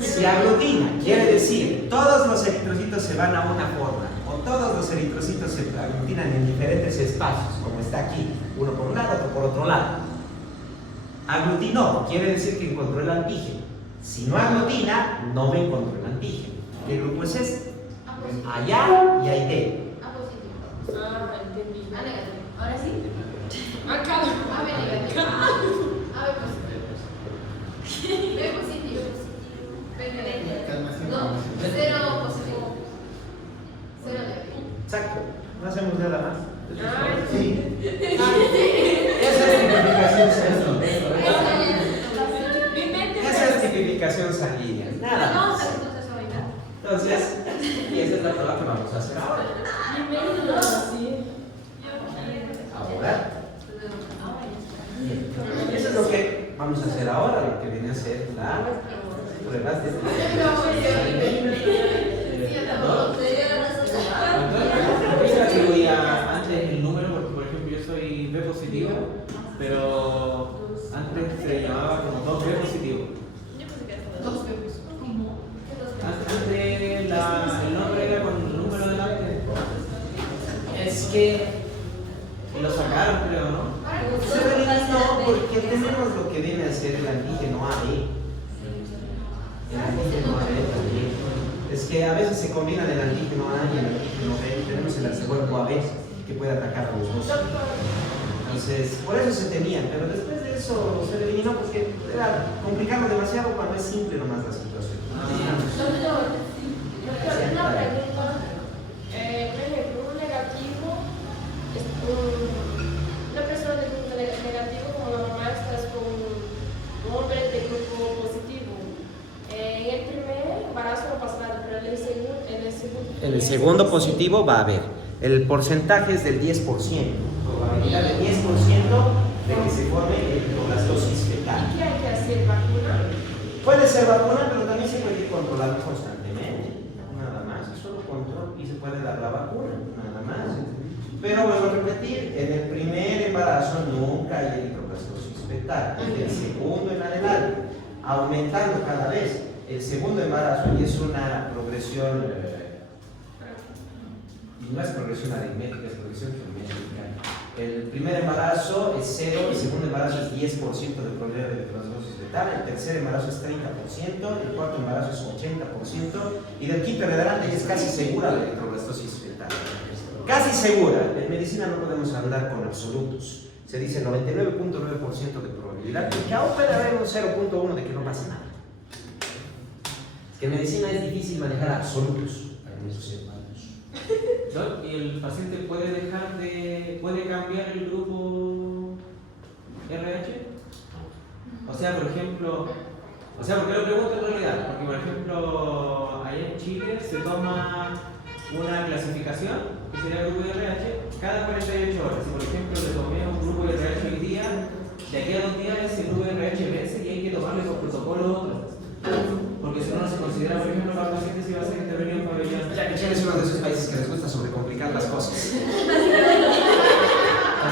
si aglutina quiere decir todos los eritrocitos se van a una forma o todos los eritrocitos se aglutinan en diferentes espacios, como está aquí, uno por un lado, otro por otro lado. Aglutinó quiere decir que encontró el antígeno. Si no aglutina, no me encontró el antígeno. ¿Qué grupo es este? Allá y hay D. Entendí. Ahora sí. Acá. B positivo. B negativo. No, 0 positivo. 0 negativo. Exacto. No hacemos nada más. Sí. Esa es tipificación sanguínea. Esa es tipificación sanguínea. Nada No, más. pero entonces ahorita. Entonces, y esa es la prueba que vamos a hacer ahora. Ahora. Bien. Eso es lo que vamos a hacer ahora, lo que viene a ser la pruebas de Antes el número, porque por ejemplo yo soy B positivo, pero antes se llamaba como 2B positivo. Antes el nombre era con el número delante. Es que Y lo sacaron, creo, ¿no? se eliminó porque tenemos lo que viene a ser el antígeno AB. El antígeno AB también. Es que a veces se combinan el antígeno A y el antígeno B y tenemos el anticuerpo AB que puede atacar a los dos. Entonces, por eso se tenían, pero después de eso se eliminó porque era complicarlo demasiado cuando es simple nomás la situación. Doctor, una pregunta. Por ejemplo, un negativo, una persona de grupo negativo como la mamá estás con un hombre de grupo positivo. En el primer embarazo no pasa nada, pero en el segundo. En el segundo positivo va a haber. El porcentaje es del 10%. Probabilidad del 10% de que se forme el blastosis fetal. ¿Y qué hay que hacer? ¿Vacuna? Puede ser vacuna, pero también se puede ir controlando constantemente. Nada más, es solo control y se puede dar la vacuna, nada más. Pero vuelvo a repetir, en el primer embarazo nunca hay eritroblastosis fetal. En el segundo en adelante, aumentando cada vez. El segundo embarazo y es una progresión, no es progresión aritmética, es progresión geométrica. El primer embarazo es 0, el segundo embarazo es 10% de probabilidad de electrodosis letal, el tercer embarazo es 30%, el cuarto embarazo es 80% y del quinto en adelante es casi segura la electrodosis letal. Casi segura. En medicina no podemos andar con absolutos. Se dice 99.9% de probabilidad y que aún puede haber un 0.1 de que no pase nada. Es que en medicina es difícil manejar absolutos en esos seres humanos. ¿No? ¿Y el paciente puede cambiar el grupo RH? O sea, por ejemplo, ¿por qué lo pregunto en realidad? Porque, por ejemplo, allá en Chile se toma una clasificación, que sería el grupo de RH, cada 48 horas. Si, por ejemplo, le tomé un grupo de RH hoy día, de aquí a 2 días ese grupo de RH vence y hay que tomarle por protocolo otro. Porque si no, no se considera, por ejemplo, para pacientes si va a ser intervenido en pabellón. Ya que Chile es uno de esos países que les gusta sobrecomplicar las cosas. O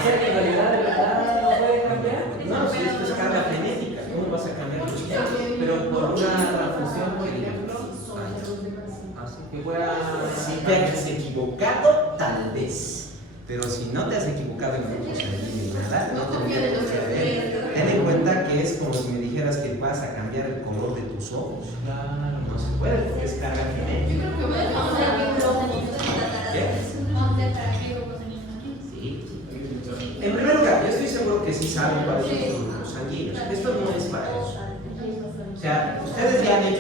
sea que en realidad de verdad no puede cambiar. No, si esto es carga genética, ¿cómo vas a cambiar los chicos? Pero por una transfusión, por ejemplo, que pueda... Si te has equivocado, tal vez. Pero si no te has equivocado en grupos ni nada, no tendría por qué haber. Ten en cuenta que es como si me dijeras que vas a cambiar el color de tus ojos. Claro. No se puede porque es carga genética. Sí. En primer lugar, yo estoy seguro que sí saben cuáles son los grupos sanguíneos. Esto no es para eso. O sea, ustedes ya han hecho